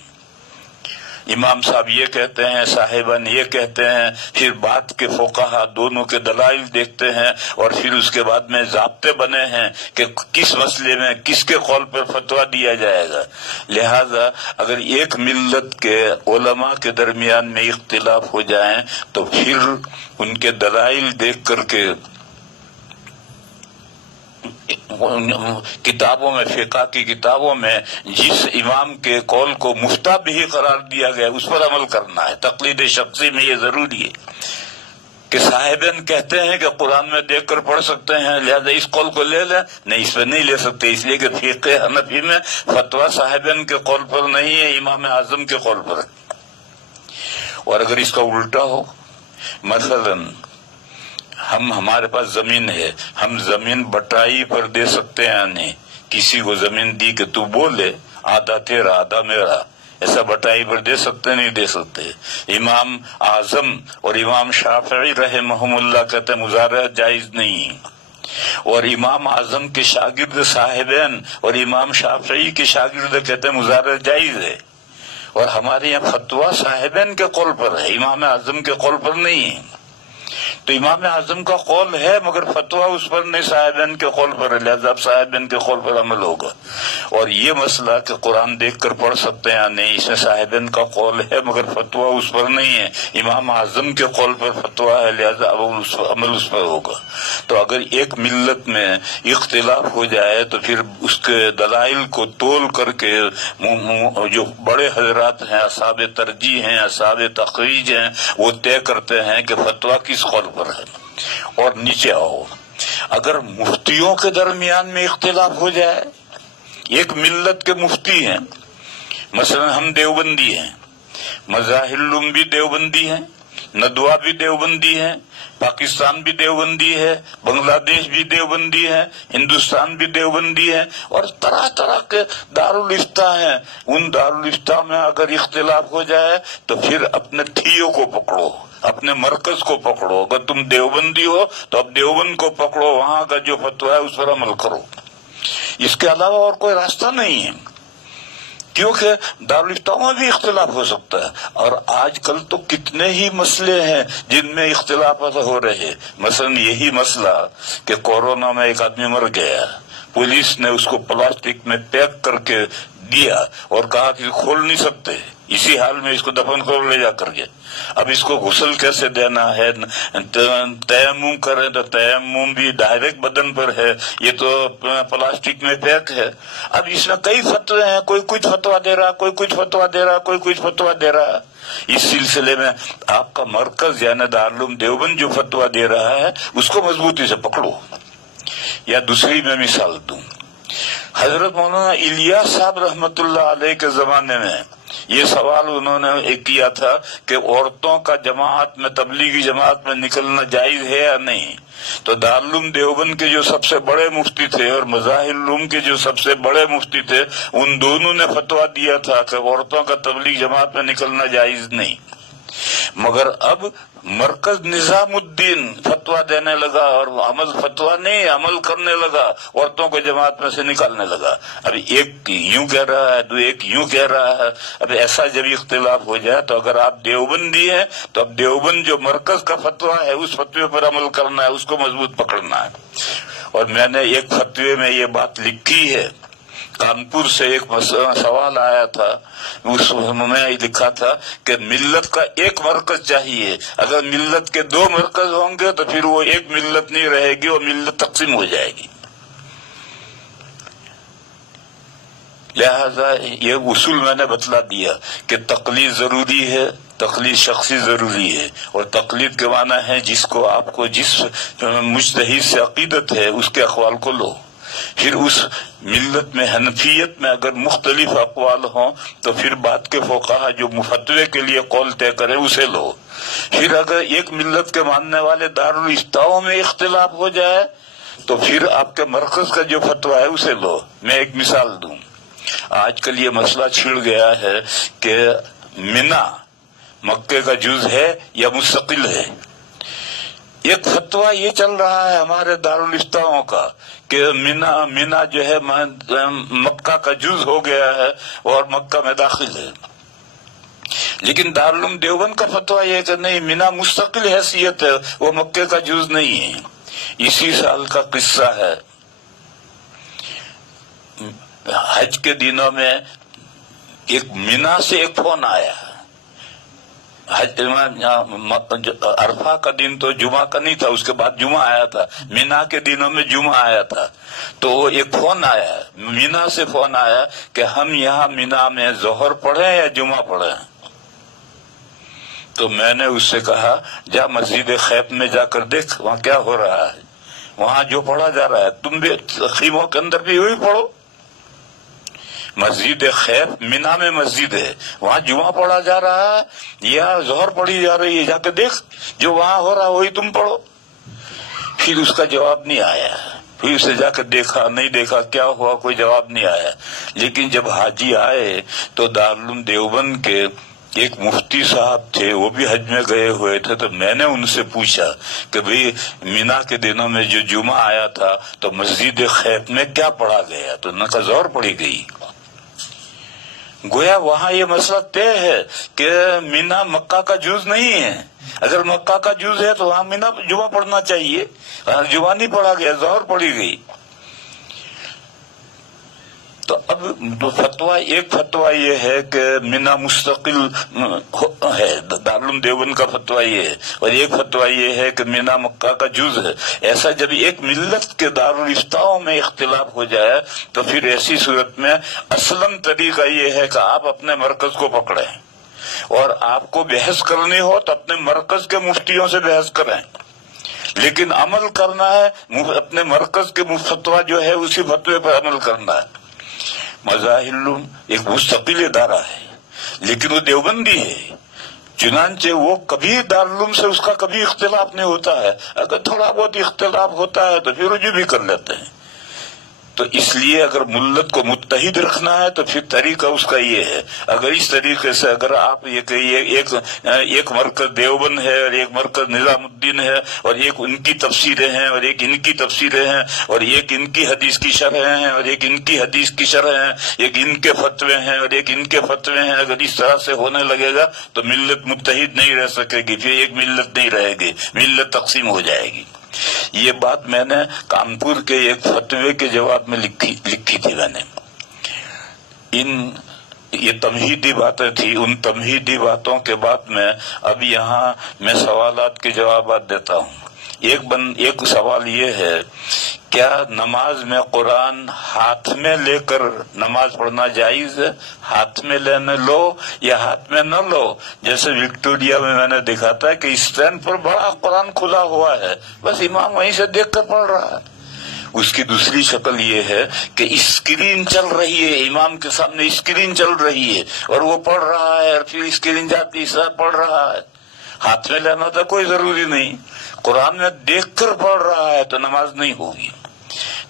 امام صاحب یہ کہتے ہیں، صاحبان یہ کہتے ہیں، پھر بات کے فقہا دونوں کے دلائل دیکھتے ہیں اور پھر اس کے بعد میں ضابطے بنے ہیں کہ کس مسئلے میں کس کے قول پر فتویٰ دیا جائے گا. لہذا اگر ایک ملت کے علماء کے درمیان میں اختلاف ہو جائیں تو پھر ان کے دلائل دیکھ کر کے کتابوں میں، فقہ کی کتابوں میں جس امام کے قول کو مفتابہ قرار دیا گیا اس پر عمل کرنا ہے. تقلید شخصی میں یہ ضروری ہے کہ صاحبین کہتے ہیں کہ قرآن میں دیکھ کر پڑھ سکتے ہیں لہذا اس قول کو لے لیں، نہیں اس پہ نہیں لے سکتے، اس لیے کہ فقہ حنفی میں فتویٰ صاحبین کے قول پر نہیں ہے، امام اعظم کے قول پر ہے. اور اگر اس کا الٹا ہو، مثلاً ہمارے پاس زمین ہے، ہم زمین بٹائی پر دے سکتے ہیں نہیں، کسی کو زمین دی کہ تو بولے آدھا تیرا آدھا میرا، ایسا بٹائی پر دے سکتے نہیں دے سکتے. امام اعظم اور امام شافعی رحمہم اللہ کہتے ہیں مزارعت جائز نہیں، اور امام اعظم کے شاگرد صاحبین اور امام شافعی کے شاگرد کہتے ہیں مزارعت جائز ہے. اور ہمارے یہاں فتویٰ صاحبین کے قول پر ہے، امام اعظم کے قول پر نہیں ہے. تو امام اعظم کا قول ہے مگر فتویٰ اس پر نہیں، صاحبین کے قول پر ہے، لہذا صاحبین کے قول پر عمل ہوگا. اور یہ مسئلہ کہ قرآن دیکھ کر پڑھ سکتے ہیں نہیں، اس میں صاحبین کا قول ہے مگر فتویٰ اس پر نہیں ہے، امام اعظم کے قول پر فتویٰ ہے، لہذا عمل اس پر ہوگا. تو اگر ایک ملت میں اختلاف ہو جائے تو پھر اس کے دلائل کو تول کر کے جو بڑے حضرات ہیں، اصحاب ترجیح ہیں، اصحاب تخریج ہیں، وہ طے کرتے ہیں کہ فتویٰ کس قول پر ہے. اور نیچے آؤ، اگر مفتیوں کے درمیان میں اختلاف ہو جائے، ایک ملت کے مفتی ہیں، مثلا ہم دیوبندی ہیں، مظاہر العلوم بھی دیوبندی ہیں، ندوہ بھی دیوبندی ہیں، پاکستان بھی دیوبندی ہے، بنگلہ دیش بھی دیوبندی ہے، ہندوستان بھی دیوبندی ہے، اور طرح طرح کے دارالافتاء ہیں. ان دارالافتاء میں اگر اختلاف ہو جائے تو پھر اپنے تھیو کو پکڑو، اپنے مرکز کو پکڑو. اگر تم دیوبندی ہو تو اب دیوبند کو پکڑو، وہاں کا جو فتویٰ ہے اس پر عمل کرو. اس کے علاوہ اور کوئی راستہ نہیں ہے، کیونکہ دارالافتاء میں بھی اختلاف ہو سکتا ہے. اور آج کل تو کتنے ہی مسئلے ہیں جن میں اختلافات ہو رہے. مثلا یہی مسئلہ کہ کورونا میں ایک آدمی مر گیا، پولیس نے اس کو پلاسٹک میں پیک کر کے دیا اور کہا کہ کھول نہیں سکتے، اسی حال میں اس کو دفن کرو لے جا کر کے. اب اس کو غسل کیسے دینا ہے، تیمم کرے تو تیمم بھی ڈائریکٹ بدن پر ہے، یہ تو پلاسٹک میں پیک ہے. اب اس میں کئی فتوے ہیں، کوئی کچھ فتویٰ دے رہا، کوئی کچھ فتویٰ دے رہا، کوئی کچھ فتویٰ دے رہا. اس سلسلے میں آپ کا مرکز یعنی دارالعلوم دیوبند جو فتویٰ دے رہا ہے اس کو مضبوطی سے پکڑو. یا دوسری میں مثال دوں، حضرت مولانا الیاس صاحب رحمت اللہ علیہ کے زمانے میں یہ سوال انہوں نے کیا تھا کہ عورتوں کا جماعت میں، تبلیغی جماعت میں نکلنا جائز ہے یا نہیں. تو دارالعلوم دیوبند کے جو سب سے بڑے مفتی تھے اور مظاہر العلوم کے جو سب سے بڑے مفتی تھے، ان دونوں نے فتویٰ دیا تھا کہ عورتوں کا تبلیغ جماعت میں نکلنا جائز نہیں. مگر اب مرکز نظام الدین فتوا دینے لگا اور عمل فتوا نہیں عمل کرنے لگا، عورتوں کو جماعت میں سے نکالنے لگا. اب ایک یوں کہہ رہا ہے، ایک یوں کہہ رہا ہے. اب ایسا جب اختلاف ہو جائے تو اگر آپ دیوبندی ہیں تو اب دیوبند جو مرکز کا فتوا ہے اس فتوے پر عمل کرنا ہے، اس کو مضبوط پکڑنا ہے. اور میں نے ایک فتوے میں یہ بات لکھی ہے. کانپور سے ایک سوال آیا تھا، اس میں لکھا تھا کہ ملت کا ایک مرکز چاہیے، اگر ملت کے دو مرکز ہوں گے تو پھر وہ ایک ملت نہیں رہے گی، وہ ملت تقسیم ہو جائے گی. لہذا یہ اصول میں نے بتلا دیا کہ تقلید ضروری ہے، تقلید شخصی ضروری ہے. اور تقلید کے معنی ہے جس کو آپ کو جس مجتہد سے عقیدت ہے اس کے اقوال کو لو. پھر اس ملت میں حنفیت میں اگر مختلف اقوال ہوں تو پھر بعد کے فقہا جو فتوے کے لیے قول طے کرے اسے لو. پھر اگر ایک ملت کے ماننے والے دارالافتاؤں میں اختلاف ہو جائے تو پھر آپ کے مرکز کا جو فتویٰ ہے اسے لو. میں ایک مثال دوں. آج کل یہ مسئلہ چھڑ گیا ہے کہ منا مکے کا جز ہے یا مستقل ہے. ایک فتویٰ یہ چل رہا ہے ہمارے دارالافتاؤں کا کہ منا جو ہے مکہ کا جز ہو گیا ہے اور مکہ میں داخل ہے. لیکن دارالعلوم دیوبند کا فتویٰ یہ کہ نہیں، منا مستقل حیثیت ہے، وہ مکے کا جز نہیں ہے. اسی سال کا قصہ ہے، حج کے دنوں میں ایک منا سے ایک فون آیا. عرفہ کا دن تو جمعہ کا نہیں تھا، اس کے بعد جمعہ آیا تھا. مینا کے دنوں میں جمعہ آیا تھا تو ایک فون آیا، مینا سے فون آیا کہ ہم یہاں مینا میں ظہر پڑھیں یا جمعہ پڑھیں. تو میں نے اس سے کہا جا مسجد خیف میں جا کر دیکھ وہاں کیا ہو رہا ہے، وہاں جو پڑھا جا رہا ہے تم بھی خیموں کے اندر بھی وہی پڑھو. مسجد خیف مینا میں مسجد ہے، وہاں جمعہ پڑھا جا رہا ہے یا ظہر پڑھی جا رہی ہے، جا کے دیکھ جو وہاں ہو رہا ہے وہی تم پڑھو. پھر اس کا جواب نہیں آیا. پھر اسے جا کے دیکھا، نہیں دیکھا کیا ہوا، کوئی جواب نہیں آیا. لیکن جب حاجی آئے تو دارالعلوم دیوبند کے ایک مفتی صاحب تھے، وہ بھی حج میں گئے ہوئے تھے. تو میں نے ان سے پوچھا کہ بھئی مینا کے دنوں میں جو جمعہ آیا تھا تو مسجد خیف میں کیا پڑھا گیا؟ تو انہوں نے کہا ظہر پڑھی گئی. گویا وہاں یہ مسئلہ طے ہے کہ مینا مکہ کا جز نہیں ہے. اگر مکہ کا جز ہے تو وہاں مینا جمعہ پڑھنا چاہیے، جمعہ نہیں پڑھا گیا، ظہر پڑھی گئی. تو اب ایک فتویٰ یہ ہے کہ مینا مستقل ہے، دارالعلوم دیوبند کا فتویٰ یہ ہے، اور ایک فتویٰ یہ ہے کہ مینا مکہ کا جز ہے. ایسا جب ایک ملت کے دارالافتاؤں میں اختلاف ہو جائے تو پھر ایسی صورت میں اصلاً طریقہ یہ ہے کہ آپ اپنے مرکز کو پکڑیں، اور آپ کو بحث کرنی ہو تو اپنے مرکز کے مفتیوں سے بحث کریں. لیکن عمل کرنا ہے اپنے مرکز کے فتویٰ جو ہے اسی فتوے پر عمل کرنا ہے. مظاہر ایک مستقل ادارہ ہے لیکن وہ دیوبندی ہے، چنانچہ وہ کبھی دارالعلوم سے اس کا کبھی اختلاف نہیں ہوتا ہے. اگر تھوڑا بہت اختلاف ہوتا ہے تو پھر رجوع بھی کر لیتے ہیں. تو اس لیے اگر ملت کو متحد رکھنا ہے تو پھر طریقہ اس کا یہ ہے. اگر اس طریقے سے اگر آپ یہ کہیے ایک مرکز دیوبند ہے اور ایک مرکز نظام الدین ہے اور ایک ان کی تفسیریں ہیں اور ایک ان کی تفسیریں ہیں اور ایک ان کی حدیث کی شرح ہیں اور ایک ان کی حدیث کی شرح ہیں، ایک ان کے فتوے ہیں اور ایک ان کے فتوے ہیں، اگر اس طرح سے ہونے لگے گا تو ملت متحد نہیں رہ سکے گی، پھر ایک ملت نہیں رہے گی، ملت تقسیم ہو جائے گی. یہ بات میں نے کانپور کے ایک فتوے کے جواب میں لکھی تھی. میں نے یہ تمہیدی باتیں تھی، ان تمہیدی باتوں کے بعد میں اب یہاں میں سوالات کے جوابات دیتا ہوں. ایک سوال یہ ہے، کیا نماز میں قرآن ہاتھ میں لے کر نماز پڑھنا جائز ہے؟ ہاتھ میں لینے لو یا ہاتھ میں نہ لو. جیسے وکٹوریا میں نے دیکھا تھا کہ اسٹینڈ پر بڑا قرآن کھلا ہوا ہے، بس امام وہیں سے دیکھ کر پڑھ رہا ہے. اس کی دوسری شکل یہ ہے کہ اسکرین چل رہی ہے، امام کے سامنے اسکرین چل رہی ہے اور وہ پڑھ رہا ہے اور پھر اسکرین جاتی ہے پڑھ رہا ہے. ہاتھ میں لینا تو کوئی ضروری نہیں، قرآن میں دیکھ کر پڑھ رہا ہے تو نماز نہیں ہوگی.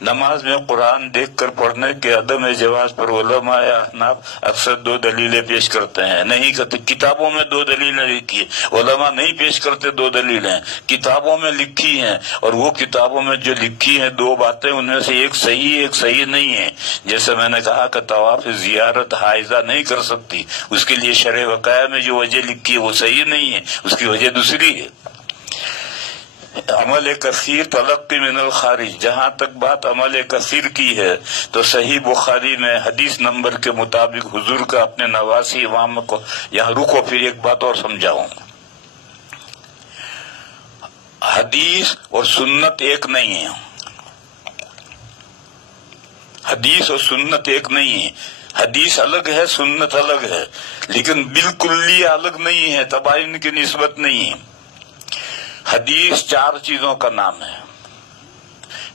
نماز میں قرآن دیکھ کر پڑھنے کے عدم جواز پر علماء احناف اکثر دو دلیلیں پیش کرتے ہیں. نہیں کرتے. کتابوں میں دو دلیلیں لکھی ہیں، علماء نہیں پیش کرتے دو دلیلیں، کتابوں میں لکھی ہیں، اور وہ کتابوں میں جو لکھی ہیں دو باتیں ان میں سے ایک صحیح ایک صحیح نہیں ہے. جیسے میں نے کہا کہ طواف زیارت حائضہ نہیں کر سکتی، اس کے لیے شرح وقائع میں جو وجہ لکھی ہے وہ صحیح نہیں ہے، اس کی وجہ دوسری ہے. عمل کثیر تلقی من الخارج، جہاں تک بات عمل کثیر کی ہے تو صحیح بخاری میں حدیث نمبر کے مطابق حضور کا اپنے نواسی امام کو، یہاں رکو پھر ایک بات اور سمجھاؤں. حدیث اور سنت ایک نہیں ہے، حدیث اور سنت ایک نہیں ہے. حدیث الگ ہے، سنت الگ ہے، لیکن بالکل الگ نہیں ہے، تباین کی نسبت نہیں ہے. حدیث چار چیزوں کا نام ہے.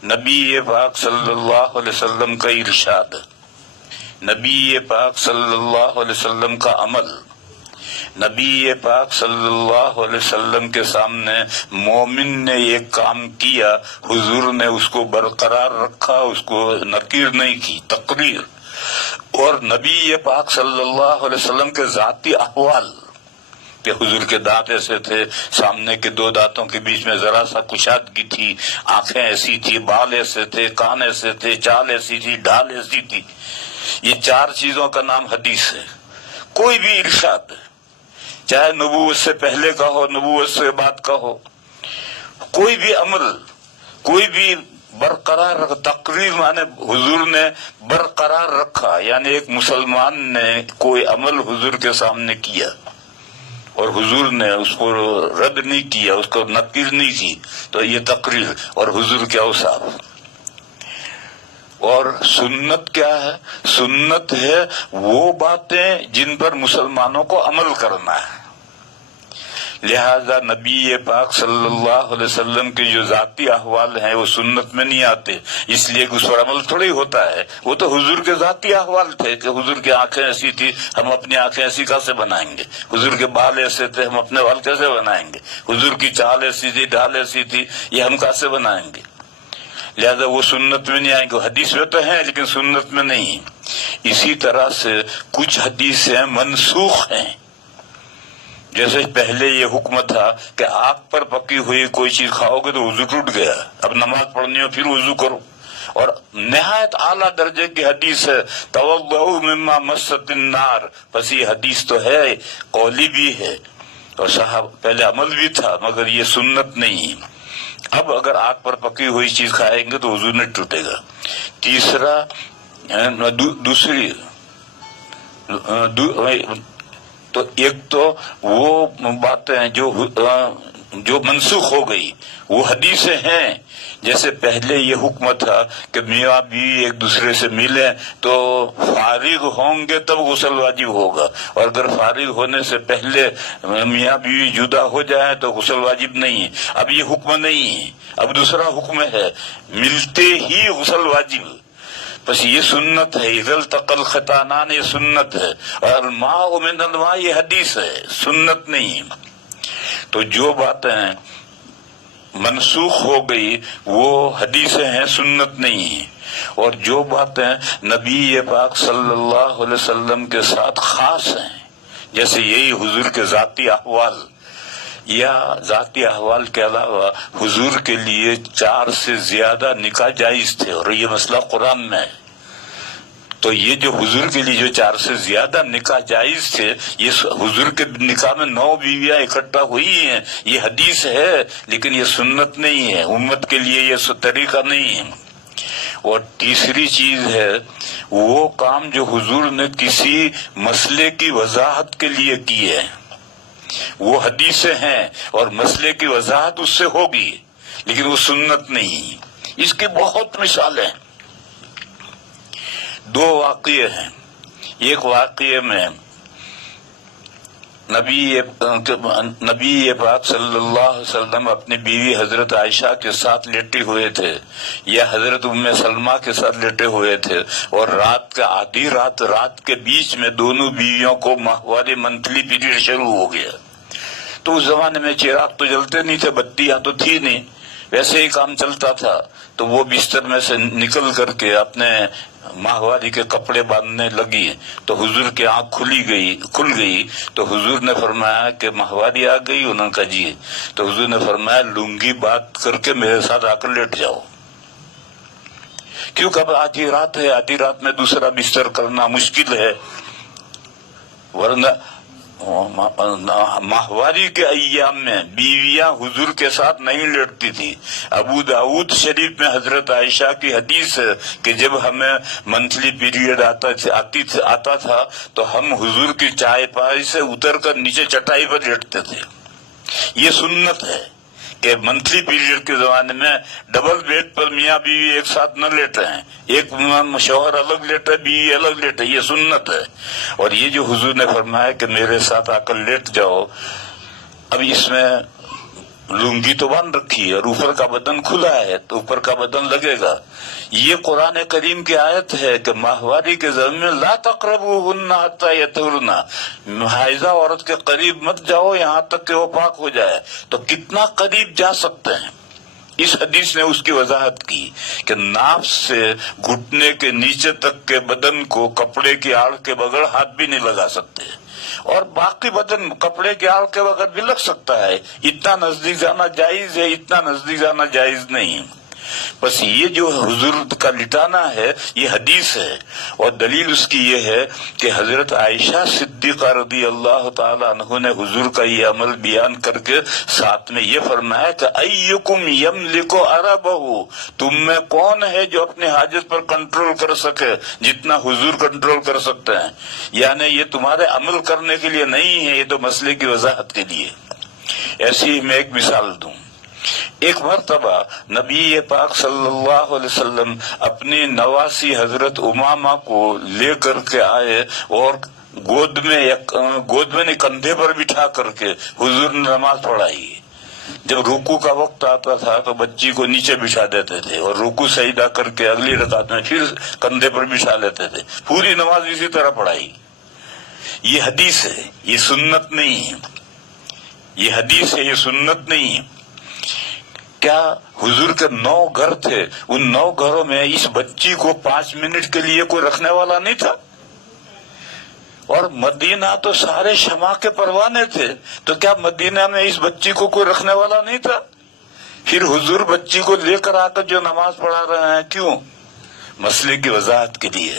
نبی پاک صلی اللہ علیہ وسلم کا ارشاد، نبی پاک صلی اللہ علیہ وسلم کا عمل، نبی پاک صلی اللہ علیہ وسلم کے سامنے مومن نے ایک کام کیا، حضور نے اس کو برقرار رکھا، اس کو نکیر نہیں کی، تقریر. اور نبی پاک صلی اللہ علیہ وسلم کے ذاتی احوال کہ حضور کے دانت ایسے تھے، سامنے کے دو دانتوں کے بیچ میں ذرا سا کشادگی تھی، آنکھیں ایسی تھی، بال ایسے تھے، کان ایسے تھے، چال ایسی تھی، ڈھال ایسی تھی. یہ چار چیزوں کا نام حدیث ہے. کوئی بھی ارشاد، چاہے نبوت سے پہلے کا ہو، نبوت سے بعد کا ہو، کوئی بھی عمل، کوئی بھی برقرار رکھا، تقریر مانے حضور نے برقرار رکھا، یعنی ایک مسلمان نے کوئی عمل حضور کے سامنے کیا اور حضور نے اس کو رد نہیں کیا، اس کو نقیر نہیں کی، تو یہ تقریر اور حضور کے اوصاف. اور سنت کیا ہے؟ سنت ہے وہ باتیں جن پر مسلمانوں کو عمل کرنا ہے. لہذا نبی پاک صلی اللہ علیہ وسلم کے جو ذاتی احوال ہیں وہ سنت میں نہیں آتے، اس لیے کہ اس پر عمل تھوڑی ہوتا ہے. وہ تو حضور کے ذاتی احوال تھے کہ حضور کی آنکھیں ایسی تھی، ہم اپنی آنکھیں ایسی کیسے بنائیں گے؟ حضور کے بال ایسے تھے، ہم اپنے بال کیسے بنائیں گے؟ حضور کی چال ایسی تھی، ڈھال ایسی تھی، یہ ہم کیسے بنائیں گے؟ لہذا وہ سنت میں نہیں آئیں گے. حدیث میں تو ہیں لیکن سنت میں نہیں. اسی طرح سے کچھ حدیثیں منسوخ ہیں. جیسے پہلے یہ حکم تھا کہ آگ پر پکی ہوئی کوئی چیز کھاؤ گے تو وضو ٹوٹ گیا، اب نماز پڑھنی ہو پھر وضو کرو. اور نہایت اعلیٰ درجے کی حدیث ہے توضؤ مما مست النار. بس یہ حدیث تو ہے، قولی بھی ہے اور صاحب پہلے عمل بھی تھا، مگر یہ سنت نہیں. اب اگر آگ پر پکی ہوئی چیز کھائیں گے تو وضو نہیں ٹوٹے گا. تیسرا دوسری تو ایک تو وہ باتیں جو منسوخ ہو گئی وہ حدیثیں ہیں. جیسے پہلے یہ حکم تھا کہ میاں بیوی ایک دوسرے سے ملیں تو فارغ ہوں گے تب غسل واجب ہوگا، اور اگر فارغ ہونے سے پہلے میاں بیوی جدا ہو جائیں تو غسل واجب نہیں ہے. اب یہ حکم نہیں ہے، اب دوسرا حکم ہے ملتے ہی غسل واجب. بس یہ سنت ہے. اذا التقى الختانان یہ سنت ہے، اور الماء من الماء یہ حدیث ہے، سنت نہیں. تو جو باتیں منسوخ ہو گئی وہ حدیثیں ہیں، سنت نہیں ہیں. اور جو باتیں نبی پاک صلی اللہ علیہ وسلم کے ساتھ خاص ہیں، جیسے یہی حضور کے ذاتی احوال، یا ذاتی احوال کے علاوہ حضور کے لیے 4 سے زیادہ نکاح جائز تھے، اور یہ مسئلہ قرآن میں ہے. تو یہ جو حضور کے لیے جو 4 سے زیادہ نکاح جائز تھے، یہ حضور کے نکاح میں 9 بیویاں اکٹھا ہوئی ہیں، یہ حدیث ہے لیکن یہ سنت نہیں ہے، امت کے لیے یہ طریقہ نہیں ہے. اور تیسری چیز ہے وہ کام جو حضور نے کسی مسئلے کی وضاحت کے لیے کیے ہیں، وہ حدیثیں ہیں اور مسئلے کی وضاحت اس سے ہوگی لیکن وہ سنت نہیں. اس کی بہت مثالیں. 2 واقعے ہیں. ایک واقعے میں نبی پاک صلی اللہ علیہ وسلم اپنی بیوی حضرت عائشہ کے ساتھ لیٹے ہوئے تھے یا حضرت ام سلمہ کے ساتھ لیٹے ہوئے تھے، اور رات کا آدھی رات کے بیچ میں دونوں بیویوں کو ماہواری منتھلی پیریڈ شروع ہو گیا. تو اس زمانے میں چراغ تو جلتے نہیں تھے، بتیاں تو تھی نہیں، ویسے ہی کام چلتا تھا. تو وہ بستر میں سے نکل کر کے اپنے ماہواری کے کپڑے باندھنے لگی تو حضور کی آنکھ کھل گئی تو حضور نے فرمایا کہ ماہواری آ گئی؟ انہوں نے کہا جی. تو حضور نے فرمایا لنگی بات کر کے میرے ساتھ آ کر لیٹ جاؤ، کیونکہ اب آدھی رات ہے، آدھی رات میں دوسرا بستر کرنا مشکل ہے، ورنہ ماہواری کے ایام میں بیویاں حضور کے ساتھ نہیں لیٹتی تھی. ابو داؤد شریف میں حضرت عائشہ کی حدیث ہے کہ جب ہمیں منتھلی پیریڈ آتا تھا تو ہم حضور کی چائے پائی سے اتر کر نیچے چٹائی پر لیٹتے تھے. یہ سنت ہے کہ منتھلی پیریڈ کے زمانے میں ڈبل بیڈ پر میاں بیوی ایک ساتھ نہ لیٹے ہیں، ایک شوہر الگ لیٹے بیوی الگ لیٹے، یہ سنت ہے. اور یہ جو حضور نے فرمایا کہ میرے ساتھ آ کر لیٹ جاؤ، اب اس میں لنگی تو باندھ رکھی ہے اور اوپر کا بدن کھلا ہے تو اوپر کا بدن لگے گا. یہ قرآن کریم کی آیت ہے کہ ماہواری کے زمین میں لا تقربوہن حتی یطہرن، حائضہ عورت کے قریب مت جاؤ یہاں تک کہ وہ پاک ہو جائے. تو کتنا قریب جا سکتے ہیں؟ اس حدیث نے اس کی وضاحت کی کہ ناف سے گھٹنے کے نیچے تک کے بدن کو کپڑے کی آڑ کے بغیر ہاتھ بھی نہیں لگا سکتے، اور باقی بدن کپڑے کے آڑ کے بغیر بھی لگ سکتا ہے. اتنا نزدیک جانا جائز ہے، اتنا نزدیک جانا جائز نہیں. بس یہ جو حضور کا لٹانا ہے یہ حدیث ہے، اور دلیل اس کی یہ ہے کہ حضرت عائشہ صدیقہ رضی اللہ تعالی عنہ نے حضور کا یہ عمل بیان کر کے ساتھ میں یہ فرمایا کہ ایکم یملک عربہ، تم میں کون ہے جو اپنی حاجت پر کنٹرول کر سکے جتنا حضور کنٹرول کر سکتے ہیں. یعنی یہ تمہارے عمل کرنے کے لیے نہیں ہے، یہ تو مسئلے کی وضاحت کے لیے. ایسی میں ایک مثال دوں. ایک مرتبہ نبی پاک صلی اللہ علیہ وسلم اپنی نواسی حضرت امامہ کو لے کر کے آئے اور گود میں کندھے پر بٹھا کر کے حضور نے نماز پڑھائی. جب رکوع کا وقت آتا تھا تو بچی کو نیچے بٹھا دیتے تھے اور رکوع سجدہ کر کے اگلی رکعت میں پھر کندھے پر بٹھا لیتے تھے. پوری نماز اسی طرح پڑھائی. یہ حدیث ہے، یہ سنت نہیں ہے. یہ حدیث ہے، یہ سنت نہیں ہے. کیا حضور کے 9 گھر تھے، ان 9 گھروں میں اس بچی کو 5 منٹ کے لیے کوئی رکھنے والا نہیں تھا؟ اور مدینہ تو سارے شمع کے پروانے تھے، تو کیا مدینہ میں اس بچی کو کوئی رکھنے والا نہیں تھا؟ پھر حضور بچی کو لے کر آ کر جو نماز پڑھا رہے ہیں، کیوں؟ مسئلے کی وضاحت کے لیے.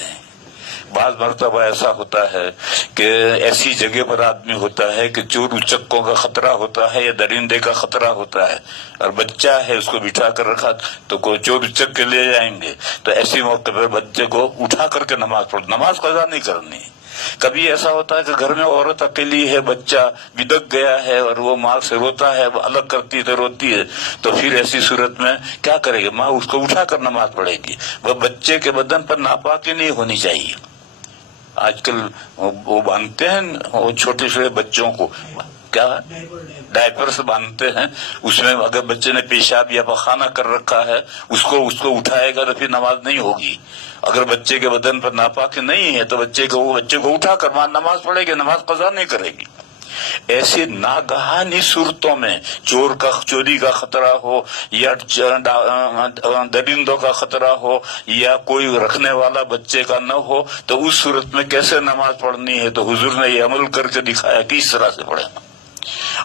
بعض مرتبہ ایسا ہوتا ہے کہ ایسی جگہ پر آدمی ہوتا ہے کہ چور اچکوں کا خطرہ ہوتا ہے یا درندے کا خطرہ ہوتا ہے، اور بچہ ہے اس کو بٹھا کر رکھا تو کوئی چور اچک کے لے جائیں گے، تو ایسی موقع پر بچے کو اٹھا کر کے نماز پڑھ، نماز قضا نہیں کرنی. کبھی ایسا ہوتا ہے کہ گھر میں عورت اکیلی ہے، بچہ بدک گیا ہے اور وہ ماں سے روتا ہے، الگ کرتی تو روتی ہے، تو پھر ایسی صورت میں کیا کرے گی؟ ماں اس کو اٹھا کر نماز پڑھے گی. وہ بچے کے بدن پر ناپاکی نہیں ہونی چاہیے. آج کل وہ باندھتے ہیں وہ چھوٹے چھوٹے بچوں کو، کیا ڈائپر سے باندھتے ہیں، اس میں اگر بچے نے پیشاب یا پخانہ کر رکھا ہے اس کو اٹھائے گا تو پھر نماز نہیں ہوگی. اگر بچے کے بدن پر ناپاکی نہیں ہے تو بچے کو اٹھا کر ماں نماز پڑھے گی، نماز قضا نہیں کرے گی. ایسی ناگہانی صورتوں میں چوری کا خطرہ ہو یا درندوں کا خطرہ ہو یا کوئی رکھنے والا بچے کا نہ ہو، تو اس صورت میں کیسے نماز پڑھنی ہے؟ تو حضور نے یہ عمل کر کے دکھایا کہ اس طرح سے پڑھیں.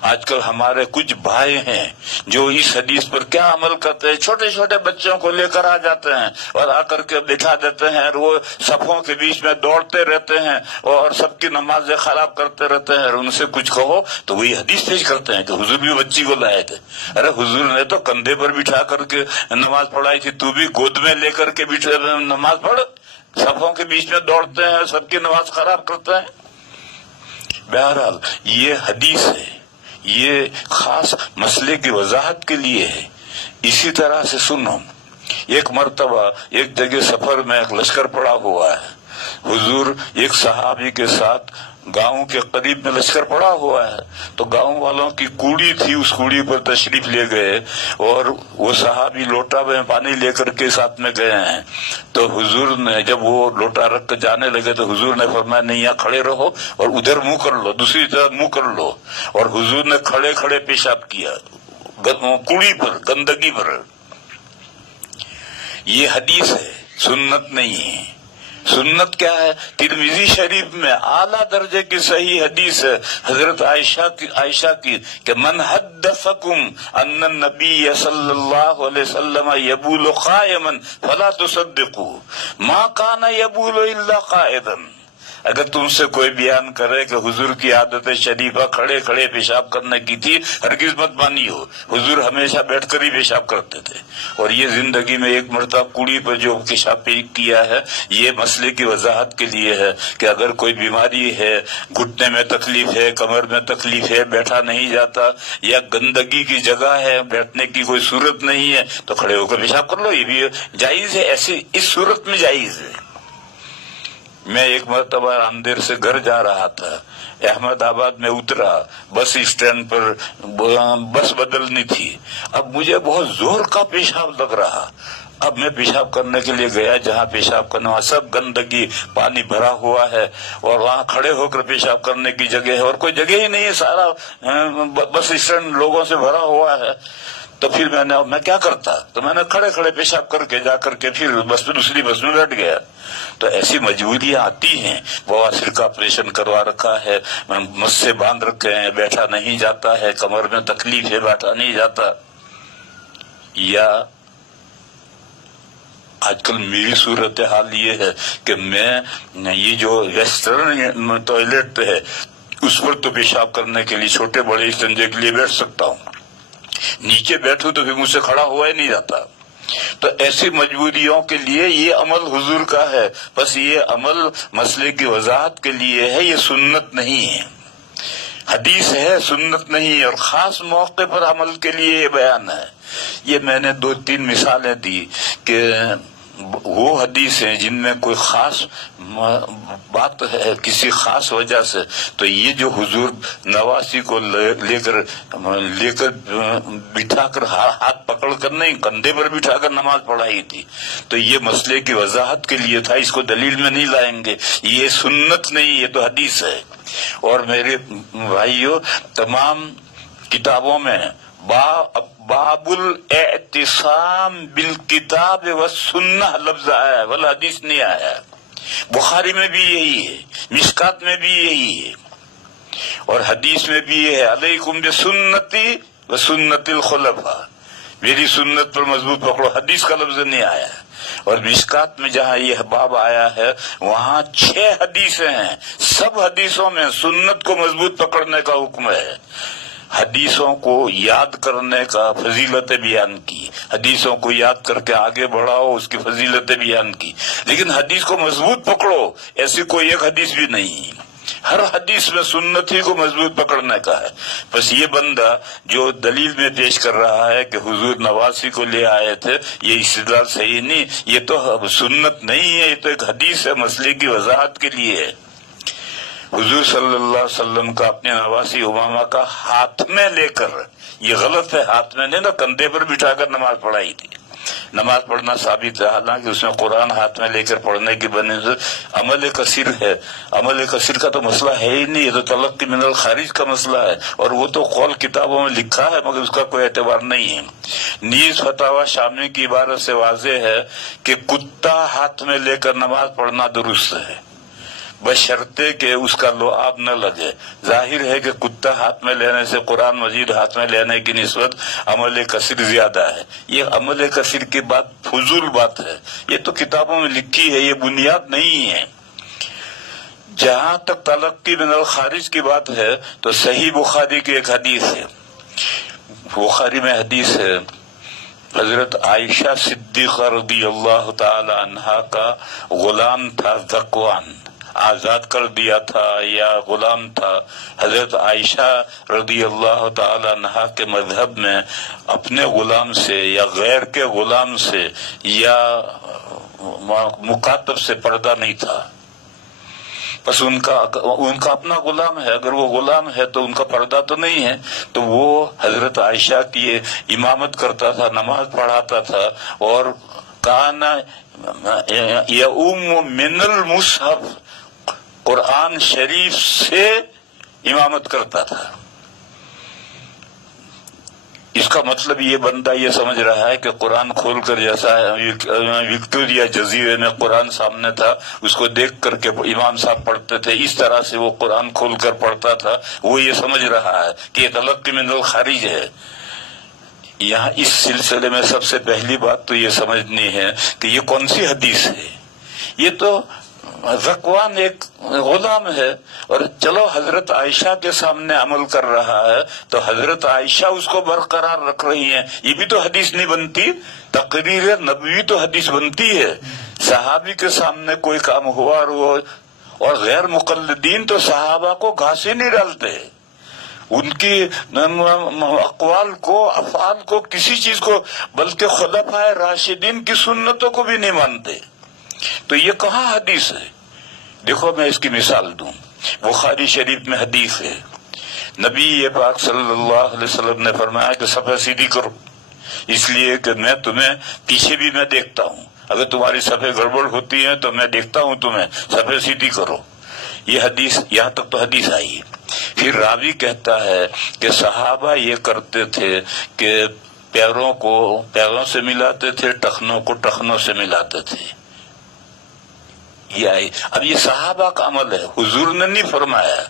آج کل ہمارے کچھ بھائی ہیں جو اس حدیث پر کیا عمل کرتے ہیں، چھوٹے چھوٹے بچوں کو لے کر آ جاتے ہیں اور آ کر کے بٹھا دیتے ہیں، اور وہ صفوں کے بیچ میں دوڑتے رہتے ہیں اور سب کی نمازیں خراب کرتے رہتے ہیں. اور ان سے کچھ کہو تو وہی حدیث پیش کرتے ہیں کہ حضور بھی بچی کو لائے تھے. ارے حضور نے تو کندھے پر بٹھا کر کے نماز پڑھائی تھی، تو بھی گود میں لے کر کے نماز پڑھ. صفوں کے بیچ میں دوڑتے ہیں، سب کی نماز خراب کرتے ہیں. بہرحال یہ حدیث ہے، یہ خاص مسئلے کی وضاحت کے لیے ہے. اسی طرح سے سنو، ایک مرتبہ ایک جگہ سفر میں ایک لشکر پڑا ہوا ہے. حضور ایک صحابی کے ساتھ گاؤں کے قریب میں لشکر پڑا ہوا ہے، تو گاؤں والوں کی کوڑی تھی، اس کوڑی پر تشریف لے گئے اور وہ صحابی لوٹا میں پانی لے کر کے ساتھ میں گئے ہیں. تو حضور نے جب وہ لوٹا رکھ کے جانے لگے تو حضور نے فرمایا نہیں، یہاں کھڑے رہو اور ادھر منہ کر لو، دوسری طرف منہ کر لو. اور حضور نے کھڑے کھڑے پیشاب کیا کوڑی پر، گندگی پر. یہ حدیث ہے، سنت نہیں ہے۔ سنت کیا ہے؟ ترمذی شریف میں اعلیٰ درجے کی صحیح حدیث ہے حضرت عائشہ کی کہ من حدثکم ان النبی صلی اللہ علیہ وسلم یبول قائما فلا تصدقوا ما کان یبول الا قائدا۔ اگر تم سے کوئی بیان کرے کہ حضور کی عادت شریفہ کھڑے کھڑے پیشاب کرنے کی تھی، ہرگز مت مانیو، حضور ہمیشہ بیٹھ کر ہی پیشاب کرتے تھے۔ اور یہ زندگی میں ایک مرتبہ کوڑی پر جو پیشاب کیا ہے، یہ مسئلے کی وضاحت کے لیے ہے کہ اگر کوئی بیماری ہے، گھٹنے میں تکلیف ہے، کمر میں تکلیف ہے، بیٹھا نہیں جاتا، یا گندگی کی جگہ ہے، بیٹھنے کی کوئی صورت نہیں ہے، تو کھڑے ہو کر پیشاب کر لو، یہ بھی جائز ہے، ایسی اس صورت میں جائز ہے۔ میں ایک مرتبہ اندھیر سے گھر جا رہا تھا، احمد آباد میں اترا، بس اسٹینڈ پر بس بدلنی تھی، اب مجھے بہت زور کا پیشاب لگ رہا، اب میں پیشاب کرنے کے لیے گیا، جہاں پیشاب کرنا وہاں سب گندگی پانی بھرا ہوا ہے، اور وہاں کھڑے ہو کر پیشاب کرنے کی جگہ ہے اور کوئی جگہ ہی نہیں ہے، سارا بس اسٹینڈ لوگوں سے بھرا ہوا ہے۔ تو پھر میں کیا کرتا، تو میں نے کھڑے کھڑے پیشاب کر کے جا کر کے پھر بس میں دوسری بس میں بیٹھ گیا۔ تو ایسی مجبوریاں آتی ہیں، بواسیر کا آپریشن کروا رکھا ہے، مسے باندھ رکھے ہیں، بیٹھا نہیں جاتا ہے، کمر میں تکلیف ہے، بیٹھا نہیں جاتا۔ یا آج کل میری صورتحال یہ ہے کہ میں یہ جو ویسٹرن ٹوائلٹ ہے اس پر تو پیشاب کرنے کے لیے چھوٹے بڑے استنجے کے لیے بیٹھ سکتا ہوں، نیچے بیٹھوں تو پھر مجھ سے کھڑا ہوا ہی نہیں جاتا۔ تو ایسی مجبوریوں کے لیے یہ عمل حضور کا ہے، بس یہ عمل مسئلے کی وضاحت کے لیے ہے، یہ سنت نہیں ہے، حدیث ہے، سنت نہیں ہے، اور خاص موقع پر عمل کے لیے یہ بیان ہے۔ یہ میں نے 2-3 مثالیں دی کہ وہ حدیث ہیں جن میں کوئی خاص بات ہے کسی خاص وجہ سے، تو یہ جو حضور نواسی کو لے کر بٹھا کر ہاتھ پکڑ کر نہیں، کندھے پر بٹھا کر نماز پڑھائی تھی، تو یہ مسئلے کی وضاحت کے لیے تھا، اس کو دلیل میں نہیں لائیں گے، یہ سنت نہیں، یہ تو حدیث ہے۔ اور میرے بھائیو، تمام کتابوں میں باب الاعتصام بالکتاب والسنہ لفظ آیا ہے، والحدیث نہیں آیا ہے۔ بخاری میں بھی یہی ہے، مشکات میں بھی یہی ہے، اور حدیث میں بھی یہ ہے، علیکم بسنتی وسنت الخلفاء، میری سنت پر مضبوط پکڑو، حدیث کا لفظ نہیں آیا ہے۔ اور مشکات میں جہاں یہ باب آیا ہے وہاں 6 حدیثیں ہیں، سب حدیثوں میں سنت کو مضبوط پکڑنے کا حکم ہے، حدیثوں کو یاد کرنے کا فضیلت بیان کی، حدیثوں کو یاد کر کے آگے بڑھاؤ، اس کی فضیلت بیان کی، لیکن حدیث کو مضبوط پکڑو ایسی کوئی ایک حدیث بھی نہیں، ہر حدیث میں سنت ہی کو مضبوط پکڑنے کا ہے۔ بس یہ بندہ جو دلیل میں پیش کر رہا ہے کہ حضور نواسی کو لے آئے تھے، یہ استدلال صحیح نہیں، یہ تو سنت نہیں ہے، یہ تو ایک حدیث ہے، مسئلے کی وضاحت کے لیے ہے۔ حضور صلی اللہ علیہ وسلم کا اپنے نواسی امامہ کا ہاتھ میں لے کر، یہ غلط ہے، ہاتھ میں نہیں نا، کندھے پر بٹھا کر نماز پڑھائی تھی۔ نماز پڑھنا ثابت ہے، حالانکہ اس میں قرآن ہاتھ میں لے کر پڑھنے کی بنے سے عمل کثیر ہے، عمل کثیر کا تو مسئلہ ہے ہی نہیں، یہ تو تلقی من الخارج کا مسئلہ ہے، اور وہ تو قول کتابوں میں لکھا ہے مگر اس کا کوئی اعتبار نہیں ہے۔ نیز فتاوی شامی کی عبارت سے واضح ہے کہ کتا ہاتھ میں لے کر نماز پڑھنا درست ہے، بشرطے کہ اس کا لعاب نہ لگے۔ ظاہر ہے کہ کتا ہاتھ میں لینے سے قرآن مجید ہاتھ میں لینے کی نسبت عمل کثیر زیادہ ہے۔ یہ عمل کثیر کی بات فضول بات ہے، یہ تو کتابوں میں لکھی ہے، یہ بنیاد نہیں ہے۔ جہاں تک تلقی من الخارج کی بات ہے تو صحیح بخاری کی ایک حدیث ہے، بخاری میں حدیث ہے، حضرت عائشہ صدیقہ رضی اللہ تعالی عنہا کا غلام تھا، ذکوان، آزاد کر دیا تھا یا غلام تھا۔ حضرت عائشہ رضی اللہ تعالی عنہا کے مذہب میں اپنے غلام سے یا غیر کے غلام سے یا مکاتب سے پردہ نہیں تھا، بس ان کا اپنا غلام ہے، اگر وہ غلام ہے تو ان کا پردہ تو نہیں ہے، تو وہ حضرت عائشہ کی امامت کرتا تھا، نماز پڑھاتا تھا، اور کان یؤم من المصحف، قرآن شریف سے امامت کرتا تھا۔ اس کا مطلب یہ بندہ یہ سمجھ رہا ہے کہ قرآن کھول کر جیسا وکٹوریا جزیرے میں قرآن سامنے تھا اس کو دیکھ کر کے امام صاحب پڑھتے تھے، اس طرح سے وہ قرآن کھول کر پڑھتا تھا، وہ یہ سمجھ رہا ہے کہ یہ تلقی من الخارج ہے۔ یہاں اس سلسلے میں سب سے پہلی بات تو یہ سمجھنی ہے کہ یہ کون سی حدیث ہے۔ یہ تو ذکوان ایک غلام ہے، اور چلو حضرت عائشہ کے سامنے عمل کر رہا ہے تو حضرت عائشہ اس کو برقرار رکھ رہی ہیں، یہ بھی تو حدیث نہیں بنتی، تقریر نبوی تو حدیث بنتی ہے۔ صحابی کے سامنے کوئی کام ہوا اور غیر مقلدین تو صحابہ کو گھاس ہی نہیں ڈالتے، ان کی اقوال کو افعال کو کسی چیز کو، بلکہ خلفائے راشدین کی سنتوں کو بھی نہیں مانتے۔ تو یہ کہاں حدیث ہے؟ دیکھو میں اس کی مثال دوں، بخاری شریف میں حدیث ہے، نبی پاک صلی اللہ علیہ وسلم نے فرمایا کہ صفحہ سیدھی کرو، اس لیے کہ میں تمہیں پیچھے بھی میں دیکھتا ہوں، اگر تمہاری صفحے گڑبڑ ہوتی ہیں تو میں دیکھتا ہوں تمہیں، صفحہ سیدھی کرو۔ یہ حدیث یہاں تک تو حدیث آئی ہے۔ پھر راوی کہتا ہے کہ صحابہ یہ کرتے تھے کہ پیروں کو پیروں سے ملاتے تھے، ٹخنوں کو ٹخنوں سے ملاتے تھے۔ یہ آئی، اب یہ صحابہ کا عمل ہے، حضور نے نہیں فرمایا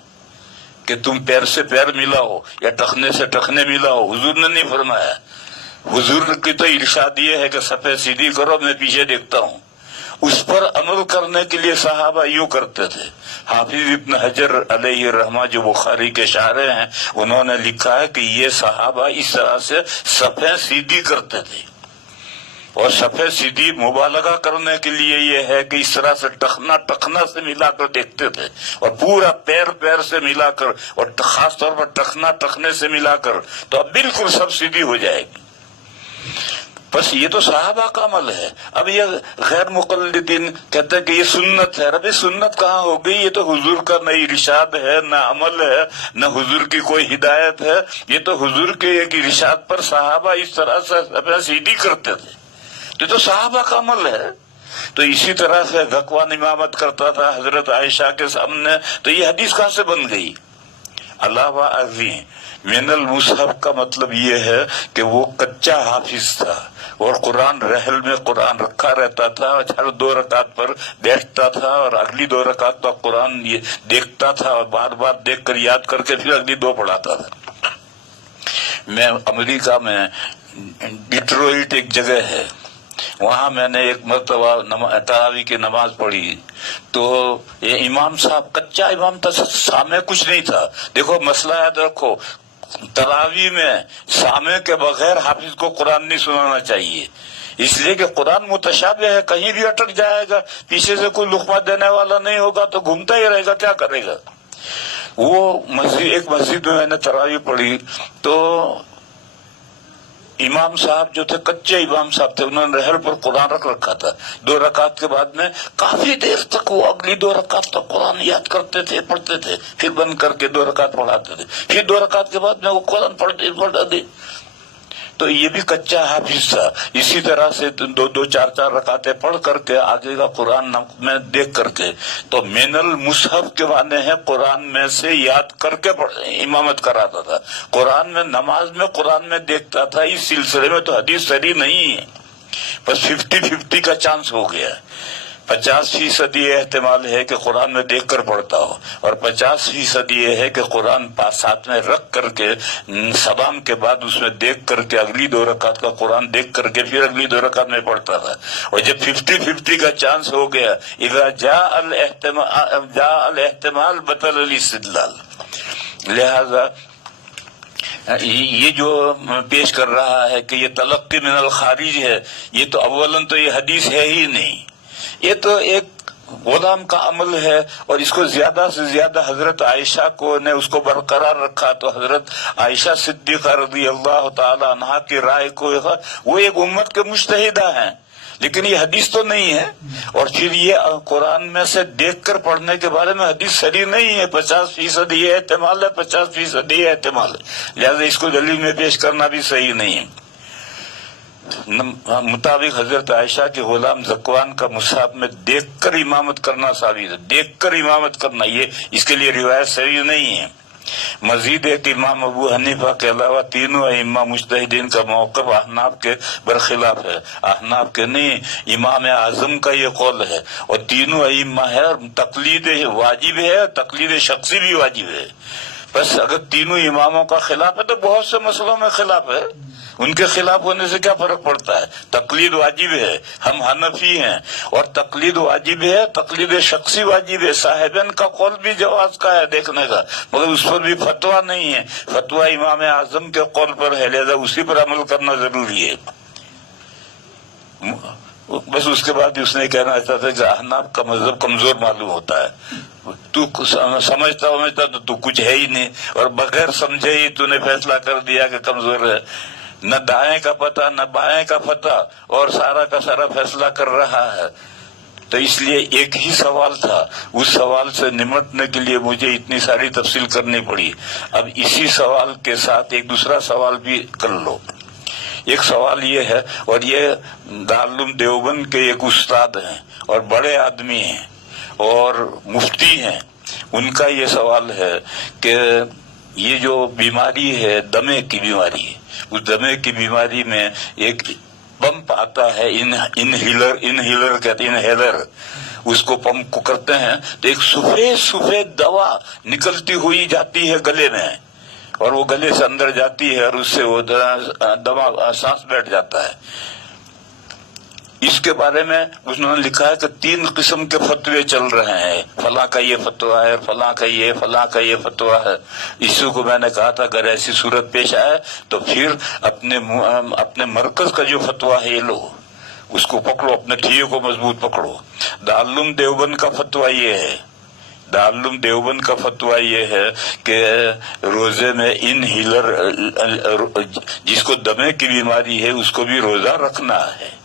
کہ تم پیر سے پیر ملاؤ یا ٹخنے سے ٹخنے ملاؤ، حضور نے نہیں فرمایا۔ حضور کی تو ارشاد یہ ہے کہ صفحہ سیدھی کرو، میں پیچھے دیکھتا ہوں۔ اس پر عمل کرنے کے لیے صحابہ یوں کرتے تھے۔ حافظ ابن حجر علیہ الرحمہ جو بخاری کے شارح ہیں، انہوں نے لکھا ہے کہ یہ صحابہ اس طرح سے صفحہ سیدھی کرتے تھے، اور صفحہ سیدھی مبالغہ کرنے کے لیے یہ ہے کہ اس طرح سے ٹخنا ٹخنا سے ملا کر دیکھتے تھے، اور پورا پیر پیر سے ملا کر، اور خاص طور پر ٹخنا ٹخنے سے ملا کر، تو اب بالکل سب سیدھی ہو جائے گی۔ بس یہ تو صحابہ کا عمل ہے۔ اب یہ غیر مقلدین کہتے ہیں کہ یہ سنت ہے، ابھی سنت کہاں ہو گئی؟ یہ تو حضور کا نہ ارشاد ہے، نہ عمل ہے، نہ حضور کی کوئی ہدایت ہے، یہ تو حضور کے ایک ارشاد پر صحابہ اس طرح سے سیدھی کرتے تھے، یہ تو صحابہ کا عمل ہے۔ تو اسی طرح سے ذکوان امامت کرتا تھا حضرت عائشہ کے سامنے، تو یہ حدیث کہاں سے بن گئی؟ علاوہ ازیں من المصحف کا مطلب یہ ہے کہ وہ کچا حافظ تھا، اور قرآن رحل میں قرآن رکھا رہتا تھا، اور ہر 2 رکعت پر بیٹھتا تھا، اور اگلی 2 رکعت پر قرآن دیکھتا تھا، اور بار بار دیکھ کر یاد کر کے پھر اگلی 2 پڑھاتا تھا۔ میں امریکہ میں ڈیٹروئٹ ایک جگہ ہے، وہاں میں نے ایک مرتبہ تراویح کی نماز پڑھی، تو یہ امام صاحب کچا امام تھا، سامنے کچھ نہیں تھا۔ دیکھو مسئلہ یاد رکھو، تراویح میں سامع کے بغیر حافظ کو قرآن نہیں سنانا چاہیے، اس لیے کہ قرآن متشابہ ہے، کہیں بھی اٹک جائے گا، پیچھے سے کوئی لقمہ دینے والا نہیں ہوگا تو گھومتا ہی رہے گا، کیا کرے گا۔ وہ ایک مسجد میں نے تراویح پڑھی، تو امام صاحب جو تھے کچے امام صاحب تھے، انہوں نے رحل پر قرآن رکھ رکھا تھا۔ 2 رکعت کے بعد میں کافی دیر تک وہ اگلی 2 رکعت تک قرآن یاد کرتے تھے، پڑھتے تھے، پھر بند کر کے 2 رکعت پڑھاتے تھے، پھر 2 رکعت کے بعد میں وہ قرآن پڑھا دے۔ تو یہ بھی کچا حافظ تھا۔ اسی طرح سے 2 4 رکعتیں پڑھ کر کے آگے کا قرآن میں دیکھ کر کے، تو من المصحف کے معنی ہے قرآن میں سے یاد کر کے امامت کراتا تھا۔ قرآن میں نماز میں قرآن میں دیکھتا تھا، اس سلسلے میں تو حدیث صحیح نہیں ہے، بس 50-50 کا چانس ہو گیا۔ 50% یہ احتمال ہے کہ قرآن میں دیکھ کر پڑھتا ہو، اور 50% یہ ہے کہ قرآن ساتھ میں رکھ کر کے سلام کے بعد اس میں دیکھ کر کے اگلی 2 رکعت کا قرآن دیکھ کر کے پھر اگلی 2 رکعت میں پڑھتا تھا۔ اور جب 50-50 کا چانس ہو گیا، اذا جاء الاحتمال بطل الاستدلال، لہذا یہ جو پیش کر رہا ہے کہ یہ تلقی من الخارج ہے، یہ تو اولاً تو یہ حدیث ہے ہی نہیں، یہ تو ایک غلام کا عمل ہے، اور اس کو زیادہ سے زیادہ حضرت عائشہ کو نے اس کو برقرار رکھا، تو حضرت عائشہ صدیقہ رضی اللہ تعالی عنہا کی رائے کو وہ ایک امت کے مجتہدہ ہیں، لیکن یہ حدیث تو نہیں ہے۔ اور پھر یہ قرآن میں سے دیکھ کر پڑھنے کے بارے میں حدیث صحیح نہیں ہے، 50% یہ احتمال ہے، 50% یہ احتمال ہے، لہذا اس کو دلیل میں پیش کرنا بھی صحیح نہیں ہے۔ مطابق حضرت عائشہ کے غلام ذکوان کا مصحف میں دیکھ کر امامت کرنا ثابت ہے، دیکھ کر امامت کرنا، یہ اس کے لیے روایت صحیح نہیں ہے۔ مزید ایک امام ابو حنیفہ کے علاوہ تینوں ائمہ مجتہدین کا موقف احناف کے برخلاف ہے، احناف کے نہیں، امام اعظم کا یہ قول ہے، اور تینوں ائمہ ہے، اور تقلید واجب ہے، تقلید شخصی بھی واجب ہے۔ بس اگر تینوں اماموں کا خلاف ہے تو بہت سے مسئلوں میں خلاف ہے، ان کے خلاف ہونے سے کیا فرق پڑتا ہے؟ تقلید واجب ہے، ہم حنفی ہیں، اور تقلید واجب ہے، تقلید شخصی واجب ہے۔ صاحبین کا قول بھی جواز کا ہے دیکھنے کا، مگر اس پر بھی فتویٰ نہیں ہے، فتویٰ امام اعظم کے قول پر ہے، لہذا اسی پر عمل کرنا ضروری ہے۔ بس اس کے بعد اس نے کہنا چاہتا تھا کہ احناف کا مذہب کمزور معلوم ہوتا ہے، تو سمجھتا تو کچھ ہے ہی نہیں، اور بغیر سمجھے ہی تو نے فیصلہ کر دیا کہ کمزور ہے، نہ دائیں کا پتہ نہ بائیں کا پتہ، اور سارا کا سارا فیصلہ کر رہا ہے۔ تو اس لیے ایک ہی سوال تھا، اس سوال سے نمٹنے کے لیے مجھے اتنی ساری تفصیل کرنی پڑی۔ اب اسی سوال کے ساتھ ایک دوسرا سوال بھی کر لو۔ ایک سوال یہ ہے، اور یہ دارالعلوم دیوبند کے ایک استاد ہیں اور بڑے آدمی ہیں اور مفتی ہیں، ان کا یہ سوال ہے کہ یہ جو بیماری ہے دمے کی بیماری ہے، اس دمے کی بیماری میں ایک پمپ آتا ہے، انہیلر کہتے ہیں، انہیلر، اس کو پمپ کو کرتے ہیں تو ایک سفید سفید دوا نکلتی ہوئی جاتی ہے گلے میں، اور وہ گلے سے اندر جاتی ہے اور اس سے وہ دوا سانس بیٹھ جاتا ہے۔ اس کے بارے میں انہوں نے لکھا ہے کہ 3 قسم کے فتوے چل رہے ہیں، فلاں کا یہ فتویٰ ہے، فلاں کا یہ، فلاں کا یہ فتویٰ ہے۔ اسی کو میں نے کہا تھا اگر ایسی صورت پیش آئے تو پھر اپنے مرکز کا جو فتویٰ ہے یہ لو، اس کو پکڑو، اپنے ٹھیے کو مضبوط پکڑو۔ دارالعلوم دیوبند کا فتویٰ یہ ہے، دارالعلوم دیوبند کا فتویٰ یہ ہے کہ روزے میں انہیلر، جس کو دمے کی بیماری ہے اس کو بھی روزہ رکھنا ہے،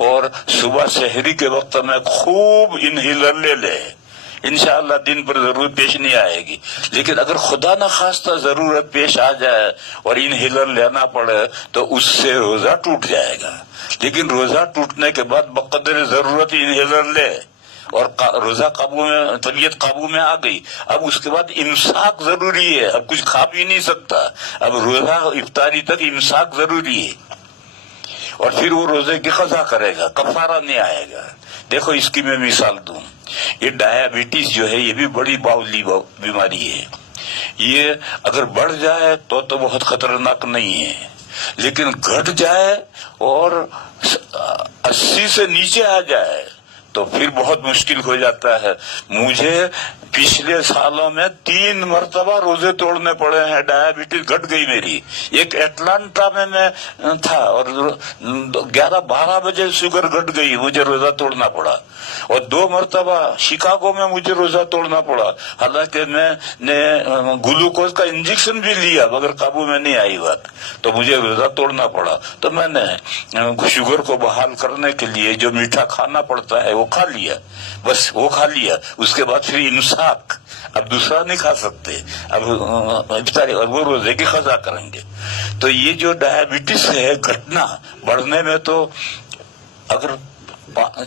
اور صبح سحری کے وقت میں خوب انہیلر لے لے، انشاءاللہ دن پر ضرورت پیش نہیں آئے گی۔ لیکن اگر خدا نخواستہ ضرورت پیش آ جائے اور انہیلر لینا پڑے تو اس سے روزہ ٹوٹ جائے گا، لیکن روزہ ٹوٹنے کے بعد بقدر ضرورت انہیلر لے، اور روزہ قابو میں، طبیعت قابو میں آ گئی، اب اس کے بعد امساک ضروری ہے، اب کچھ کھا بھی نہیں سکتا، اب روزہ افطاری تک امساک ضروری ہے، اور پھر وہ روزے کی قضا کرے گا، کفارہ نہیں آئے گا۔ دیکھو اس کی میں مثال دوں، یہ ڈائبٹیز جو ہے یہ بھی بڑی باؤلی بیماری ہے، یہ اگر بڑھ جائے تو بہت خطرناک نہیں ہے، لیکن گھٹ جائے اور 80 سے نیچے آ جائے تو پھر بہت مشکل ہو جاتا ہے۔ مجھے پچھلے سالوں میں 3 مرتبہ روزے توڑنے پڑے ہیں، ڈائبٹیز گھٹ گئی میری۔ ایک اٹلانٹا میں تھا اور 11-12 بجے شوگر گھٹ گئی، مجھے روزہ توڑنا پڑا، اور 2 مرتبہ شکاگو میں مجھے روزہ توڑنا پڑا، حالانکہ میں نے گلوکوز کا انجیکشن بھی لیا مگر قابو میں نہیں آئی بات، تو مجھے روزہ توڑنا پڑا۔ تو میں نے شوگر کو بحال کرنے کے لیے جو میٹھا کھانا پڑتا ہے وہ کھا لیا، بس وہ کھا لیا، اس کے بعد پھر امساک، اب دوسرا نہیں کھا سکتے، اب افطاری، اور وہ روزے کی قضا کریں گے۔ تو یہ جو ڈائبٹیز ہے گھٹنا بڑھنے میں تو اگر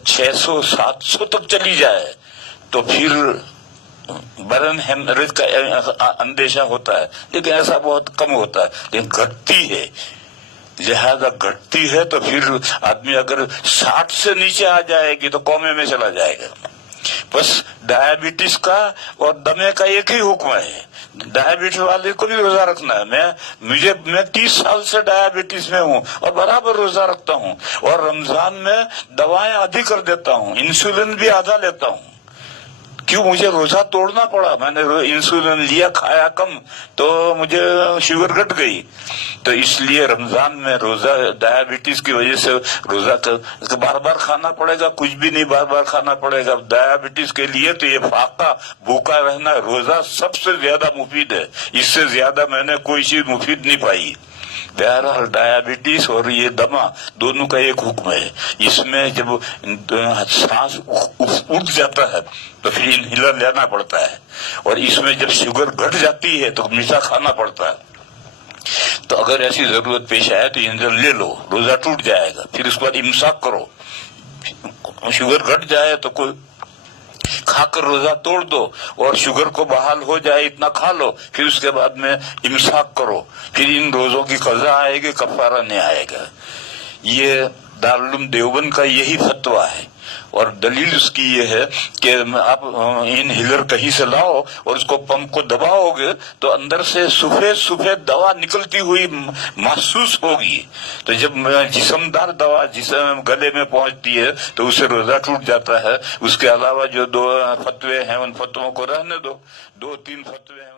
600-700 تک چلی جائے تو پھر برن ہیمریج کا اندیشہ ہوتا ہے، لیکن ایسا بہت کم ہوتا ہے، لیکن گھٹتی ہے، لہذا گھٹتی ہے تو پھر آدمی اگر 60 سے نیچے آ جائے گی تو کومے میں چلا جائے گا۔ بس ڈائبٹیز کا اور دمے کا ایک ہی حکم ہے، ڈائبٹیز والے کو بھی روزہ رکھنا ہے۔ میں 30 سال سے ڈائبٹیز میں ہوں اور برابر روزہ رکھتا ہوں، اور رمضان میں دوائیں آدھی کر دیتا ہوں، انسولین بھی آدھا لیتا ہوں۔ کیوں؟ مجھے روزہ توڑنا پڑا، میں نے انسولین لیا، کھایا کم تو مجھے شوگر گھٹ گئی۔ تو اس لیے رمضان میں روزہ ڈائبٹیز کی وجہ سے روزہ بار بار کھانا پڑے گا، کچھ بھی نہیں بار بار کھانا پڑے گا۔ ڈائبٹیز کے لیے تو یہ فاقہ بھوکا رہنا، روزہ سب سے زیادہ مفید ہے، اس سے زیادہ میں نے کوئی چیز مفید نہیں پائی۔ بہرحال ڈائبٹیز اور یہ دمہ دونوں کا ایک حکم ہے، اس میں جب سانس اٹھ جاتا ہے تو پھر انہیلر لینا پڑتا ہے، اور اس میں جب شوگر گھٹ جاتی ہے تو میٹھا کھانا پڑتا ہے۔ تو اگر ایسی ضرورت پیش آئے تو انہیلر لے لو، روزہ ٹوٹ جائے گا، پھر اس کے بعد امساک کرو، شوگر گھٹ جائے تو کوئی کھا کر روزہ توڑ دو اور شوگر کو بحال ہو جائے اتنا کھا لو، پھر اس کے بعد میں امساک کرو، پھر ان روزوں کی قضا آئے گی، کفارہ نہیں آئے گا۔ یہ دارالعلوم دیوبند کا یہی فتویٰ ہے، اور دلیل اس کی یہ ہے کہ آپ انہیلر کہیں سے لاؤ اور اس کو پمپ کو دباؤ گے تو اندر سے سفید سفید دوا نکلتی ہوئی محسوس ہوگی، تو جب جسمدار دوا جسم گلے میں پہنچتی ہے تو اسے روزہ ٹوٹ جاتا ہے۔ اس کے علاوہ جو 2 فتوے ہیں ان فتووں کو رہنے دو، 2-3 فتوے ہیں